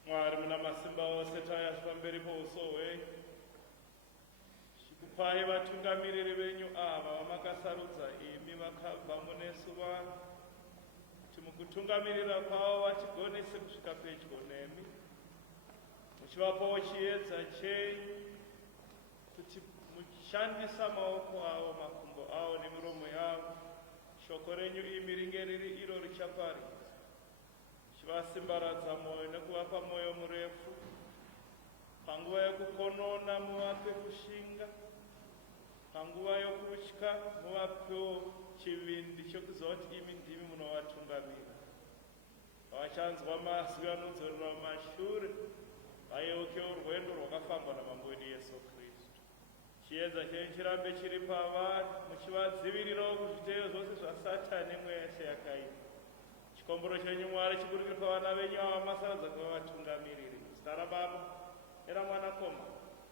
Mwari muna masimba ose, tauya pamberi pouso hwenyu chikupai vatungamiriri venyu ava vamakasarudza imi vakabva munesu vanhu, kuti mukutungamirira kwavo vachigonese kusvika pedyo nemi, muchivapawo chiedza chenyu kuti muchishandisa maoko avo, makumbo avo nemiromo yavo, shoko renyu imi ringe riri iro richaparidza, chivasimbaradza mwoyo nekuvapa mwoyo murefu. Panguva yokukonona muvape kushinga, panguva yokutya muvapewo chivindi chokuziva kuti imi ndimi munovatungamira. Vachanzwa mazwi anodzorera mumashure, vayeukewo rwendo rwakafambwa namambo wedu Yesu Kristu. Chiedza chenyu chirambe chiri pavari, muchivadzivirirawo kuzviteyo zvose zvaSatani nemweya yese yakaipa. Chikombero chenyu Mwari chiburikire pavana venyu ava masaradza kuva vatungamiriri. Zita raBaba neramwanakomana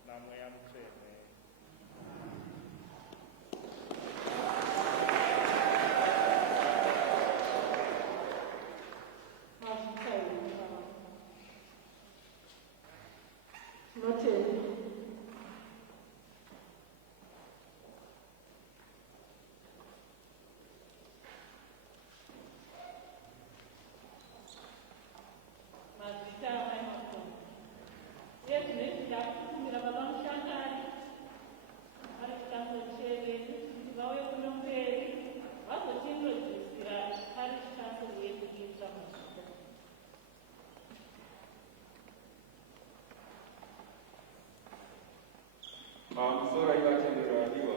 namweya mutsvene. Msora ivatenderaniwa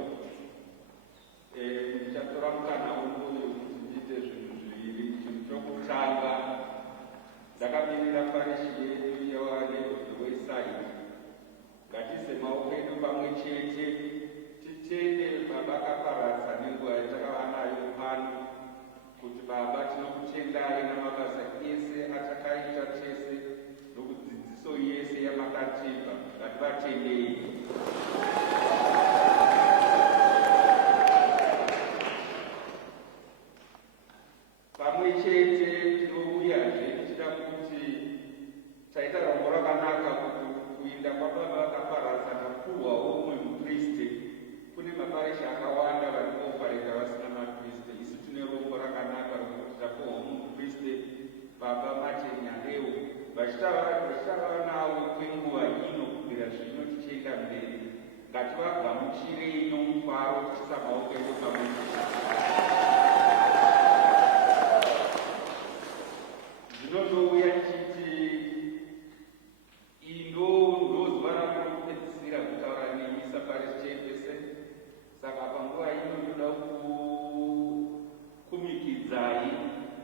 ndichatora mukana unoyo kuti ndiite zvinhu zviviri. Chinhu chokutanga, ndakamirira parishi yedu yewaneweisaidi. Ngatiise maoko edu pamwe chete, titende Baba kaparadza nenguva yatakava nayo pano, kuti Baba tinokutendai namabasa ese atakaita tese nokudzidziso yese yamakatipa. Ngativatendei. Pamwe chete tinouyazve tichida kuti taita rombo rakanaka kuti kuinda kwaBaba vakaparadza nakurwawo umwe mupriste. Kune maparisha akawanda vari kuopareta vasina mapriste. Isu tine rombo rakanaka rokuti tapuhwa mupriste Baba Martin Nyadewo, vachitava navo kwenguva ino kubvira zvino tichienda mberi. Ngativagamuchirei nomufaro tichiisa maoko edu pamwe chete. Ndinotouya chiti ndozuva rangu rokupedzisira kutaura nemi saparishi chaipese. Saka panguva ino ndoda kukumikidzai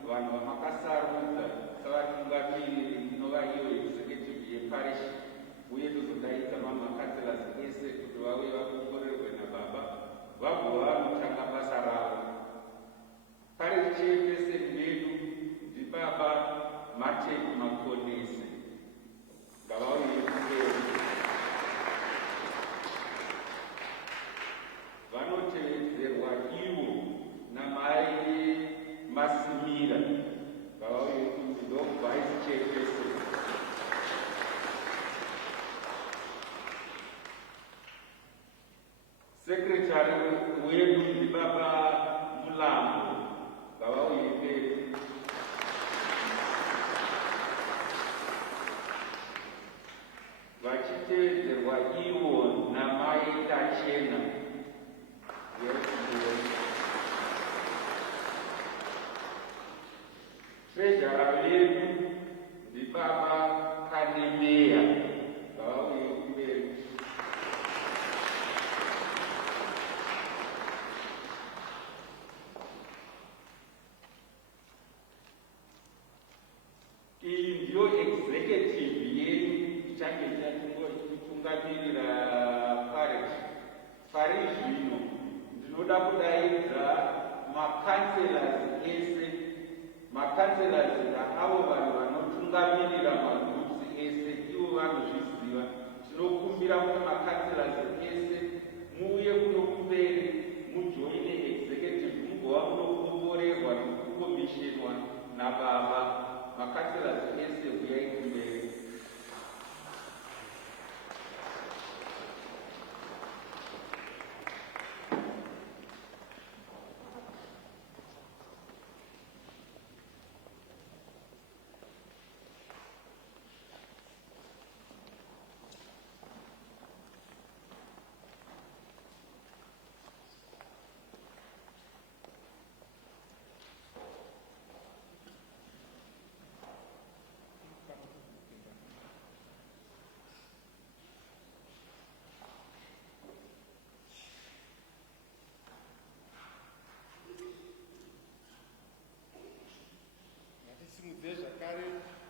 vanhu vamakasarudza savatungamiriri, inova iyo executive yeparishi, uye tozodaidza mamakadzilazi ese kuti vauye vakomborerwe naBaba vagova vanotanga basa ravo. Parishi chaipese medu ndiBaba Martin Makonese, ngavauye mberi. Vanotevedzerwa ivo namai Masimira, ngavauye kunzi ndovice chairperson. Sekretari wedu ndiBaba Mulambo, ngavauye mberi. Vachitevedzerwa ivo namai Tachena. Treasurer vedu ndibaba Kanemeya ngavauye kumberi. Iyi ndiyo executive yedu ichange ichitungamirira parish. Parish zvino ndinoda kudaidza makanselas ese, makanselas avo vanhu vanotungamirira magroups ese, ivo vanozviziva. Tinokumbira kuti makanselas ese muuye kuno kumberi mujoine executive, mugova kunokomborerwa nekukomishenwa nababa. Makanselas ese uyai kumberi. Ngatisumudze zvakare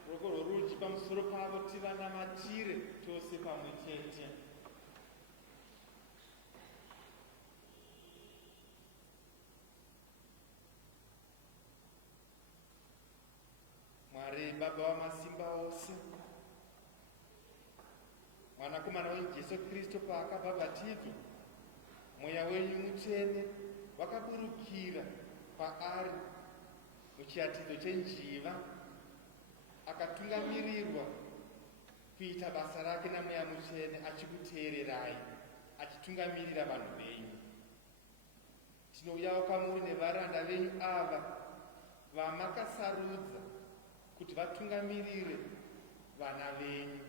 ruoko rworudyi pamusoro pavo tivanamatire tose pamwe chete. Mwari Baba wamasimba ose, mwanakomana waJesu Kristu paakabhabhatidzwa, mweya wenyu mutsvene wakaburukira paari muchiratidzo chenjiva, akatungamirirwa kuita basa rake namweya mutsvene, achikuteererai, achitungamirira vanhu venyu. Tinouyawo kamuri nevaranda venyu ava vamakasarudza kuti vatungamirire vana venyu.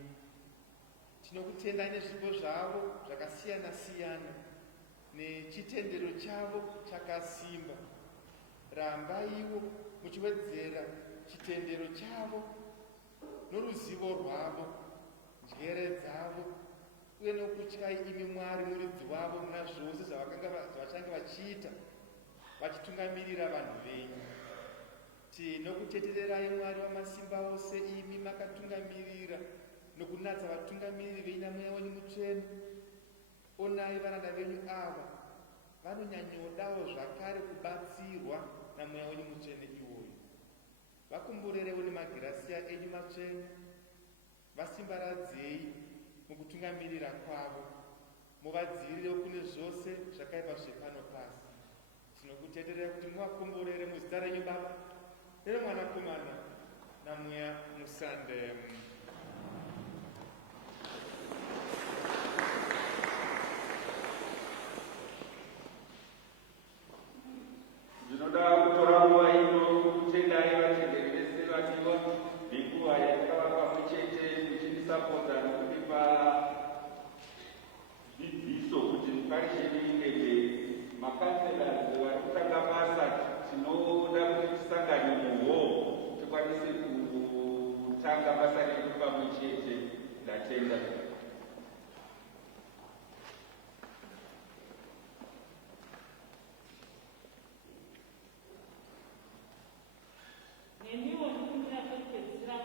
Tinokutendai nezvipo zvavo zvakasiyana siyana nechitendero chavo chakasimba. Rambaiwo muchiwedzera chitendero chavo noruzivo rwavo, njere dzavo, uye nokutyai imi Mwari muridzi wavo muna zvose zvavachange vachiita vachitungamirira vanhu venyu. Tinokutetererai Mwari wamasimba ose, imi makatungamirira nokunatsa vatungamiriri venyu namweya wenyu mutsvene. Onai varanda venyu ava vanonyanyodawo zvakare kubatsirwa namweya wenyu mutsvene iwoyo. Vakumburerewo nemagirasiya enyu matsvene, vasimbaradzei mukutungamirira kwavo, muvadzivirirewo kune zvose zvakaipa zvepano pasi. Tinokutetererai kuti muvakomborere muzita renyu Baba neremwanakomana namweya musande. Ndinoda kutora nguva ino kutendai vatenderi vese vadiwa nenguva yakava pamwe chete muchendisapota nokutipa dzidziso kuti parish yedu iende mberi. Makanselas vari kutanga basa, tinoda kuti tisangane muhoo tikwanise kutanga basa redu pamwe chete. Ndatenda. Nemiwo ndikumbira kupedzisira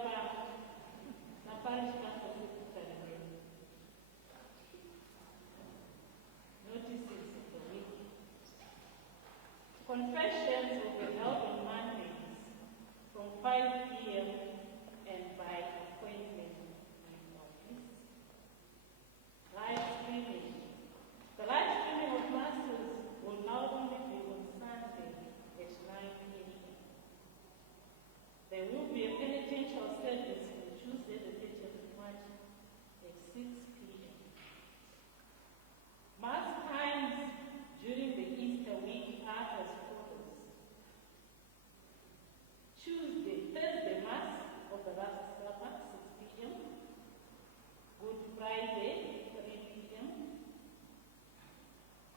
naparish council secretary. Notices of the week. Confessions will be held on Mondays from 5 p.m. and by appointment in office. Live streaming. The live streaming of masses will now only be on Sunday at 9 p.m. There will be a penitential service on Tuesday the 30th of March at 6 p.m. Mass times during the Easter week are as follows. Thursday Mass of the Last Supper, 6 p.m. Good Friday, 3 p.m.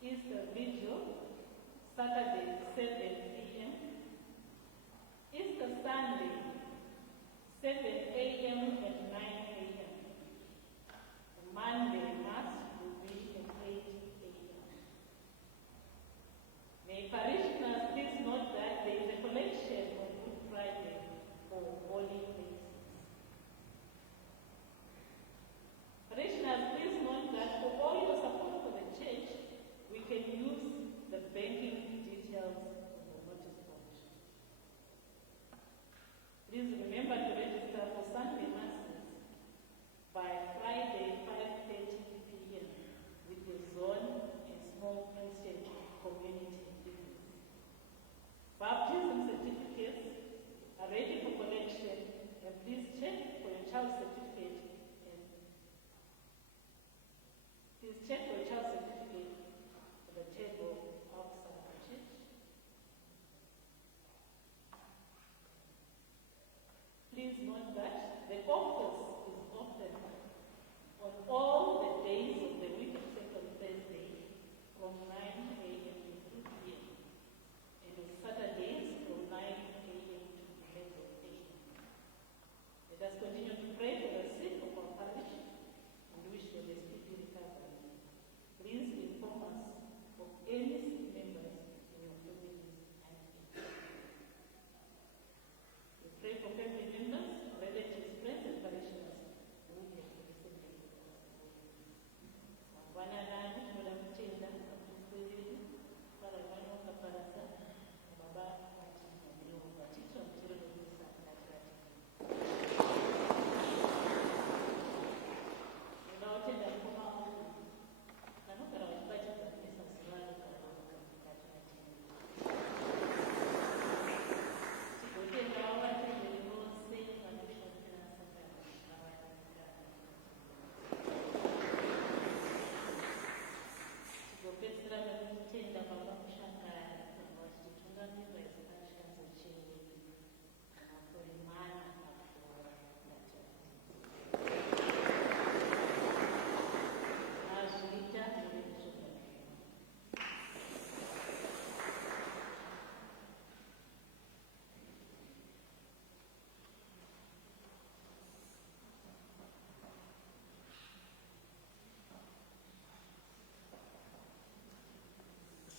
Easter Vigil, Saturday, 7 p.m. Easter Sunday, 7 a.m.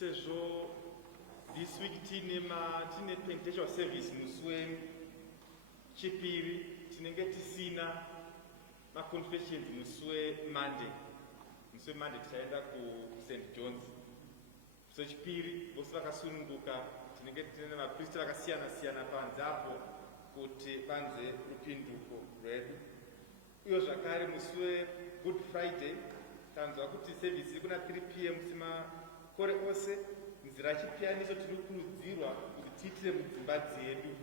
sezvo this week tine penitential service musi wechipiri tinenge tisina maconfessions musi wemonday tichaenda kust johns musi wechipiri vose vakasununguka tinenge tine vapristi vakasiyana-siyana panze apo kuti panze rupinduko rwedu. Iyo zvakare musi wegood friday tanzwa kuti service iri kuna 3 p.m. semakore ose nzira yechipiyaniso tinokurudzirwa kuti tiitire mudzimba dzedu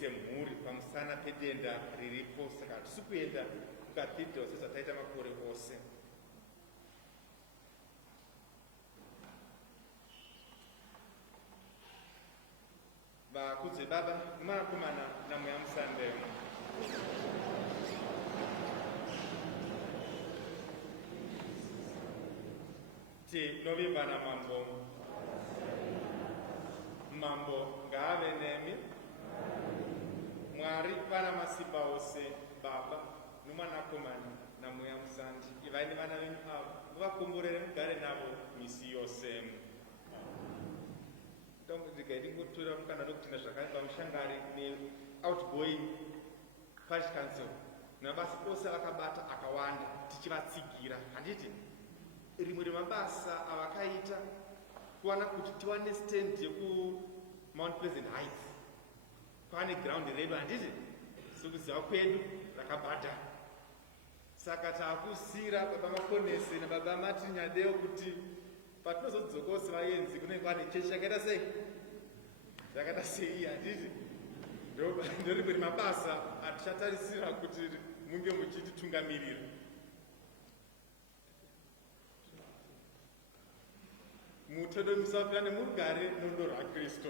semhuri pamusana pedenda riripo, saka hatisi kuenda kucathedral sezvataita makore ose. Vakudzi baba mwanakomana namweya musande tinovimba namambo. Mambo ngaave nemi. Mwari vana masimba ose, baba nomwanakomana namweya musande, ivai nevana venyu avo muvakomborere mugare navo misi yose. Ndingotora mukana ndokutinda zvakare pamushangari neoutgoing parish council namabasa ose vakabata akawanda tichivatsigira. Handiti rimwe remabasa avakaita kuwana kuti tiwane stand yekumount pleasant heights, kwane ground redu. Handiti sokuziva kwedu rakabata, saka taakusira baba makonesi nababa martin nyadeo kuti patinozodzoka sevaenzi kunenge kwane chechi yakaita sei, zvakaita sei. Handiti ndorimwe remabasa atichatarisira kuti munge muchititungamirira. Mutodomisa kupira nemugare nondo rwaKristu.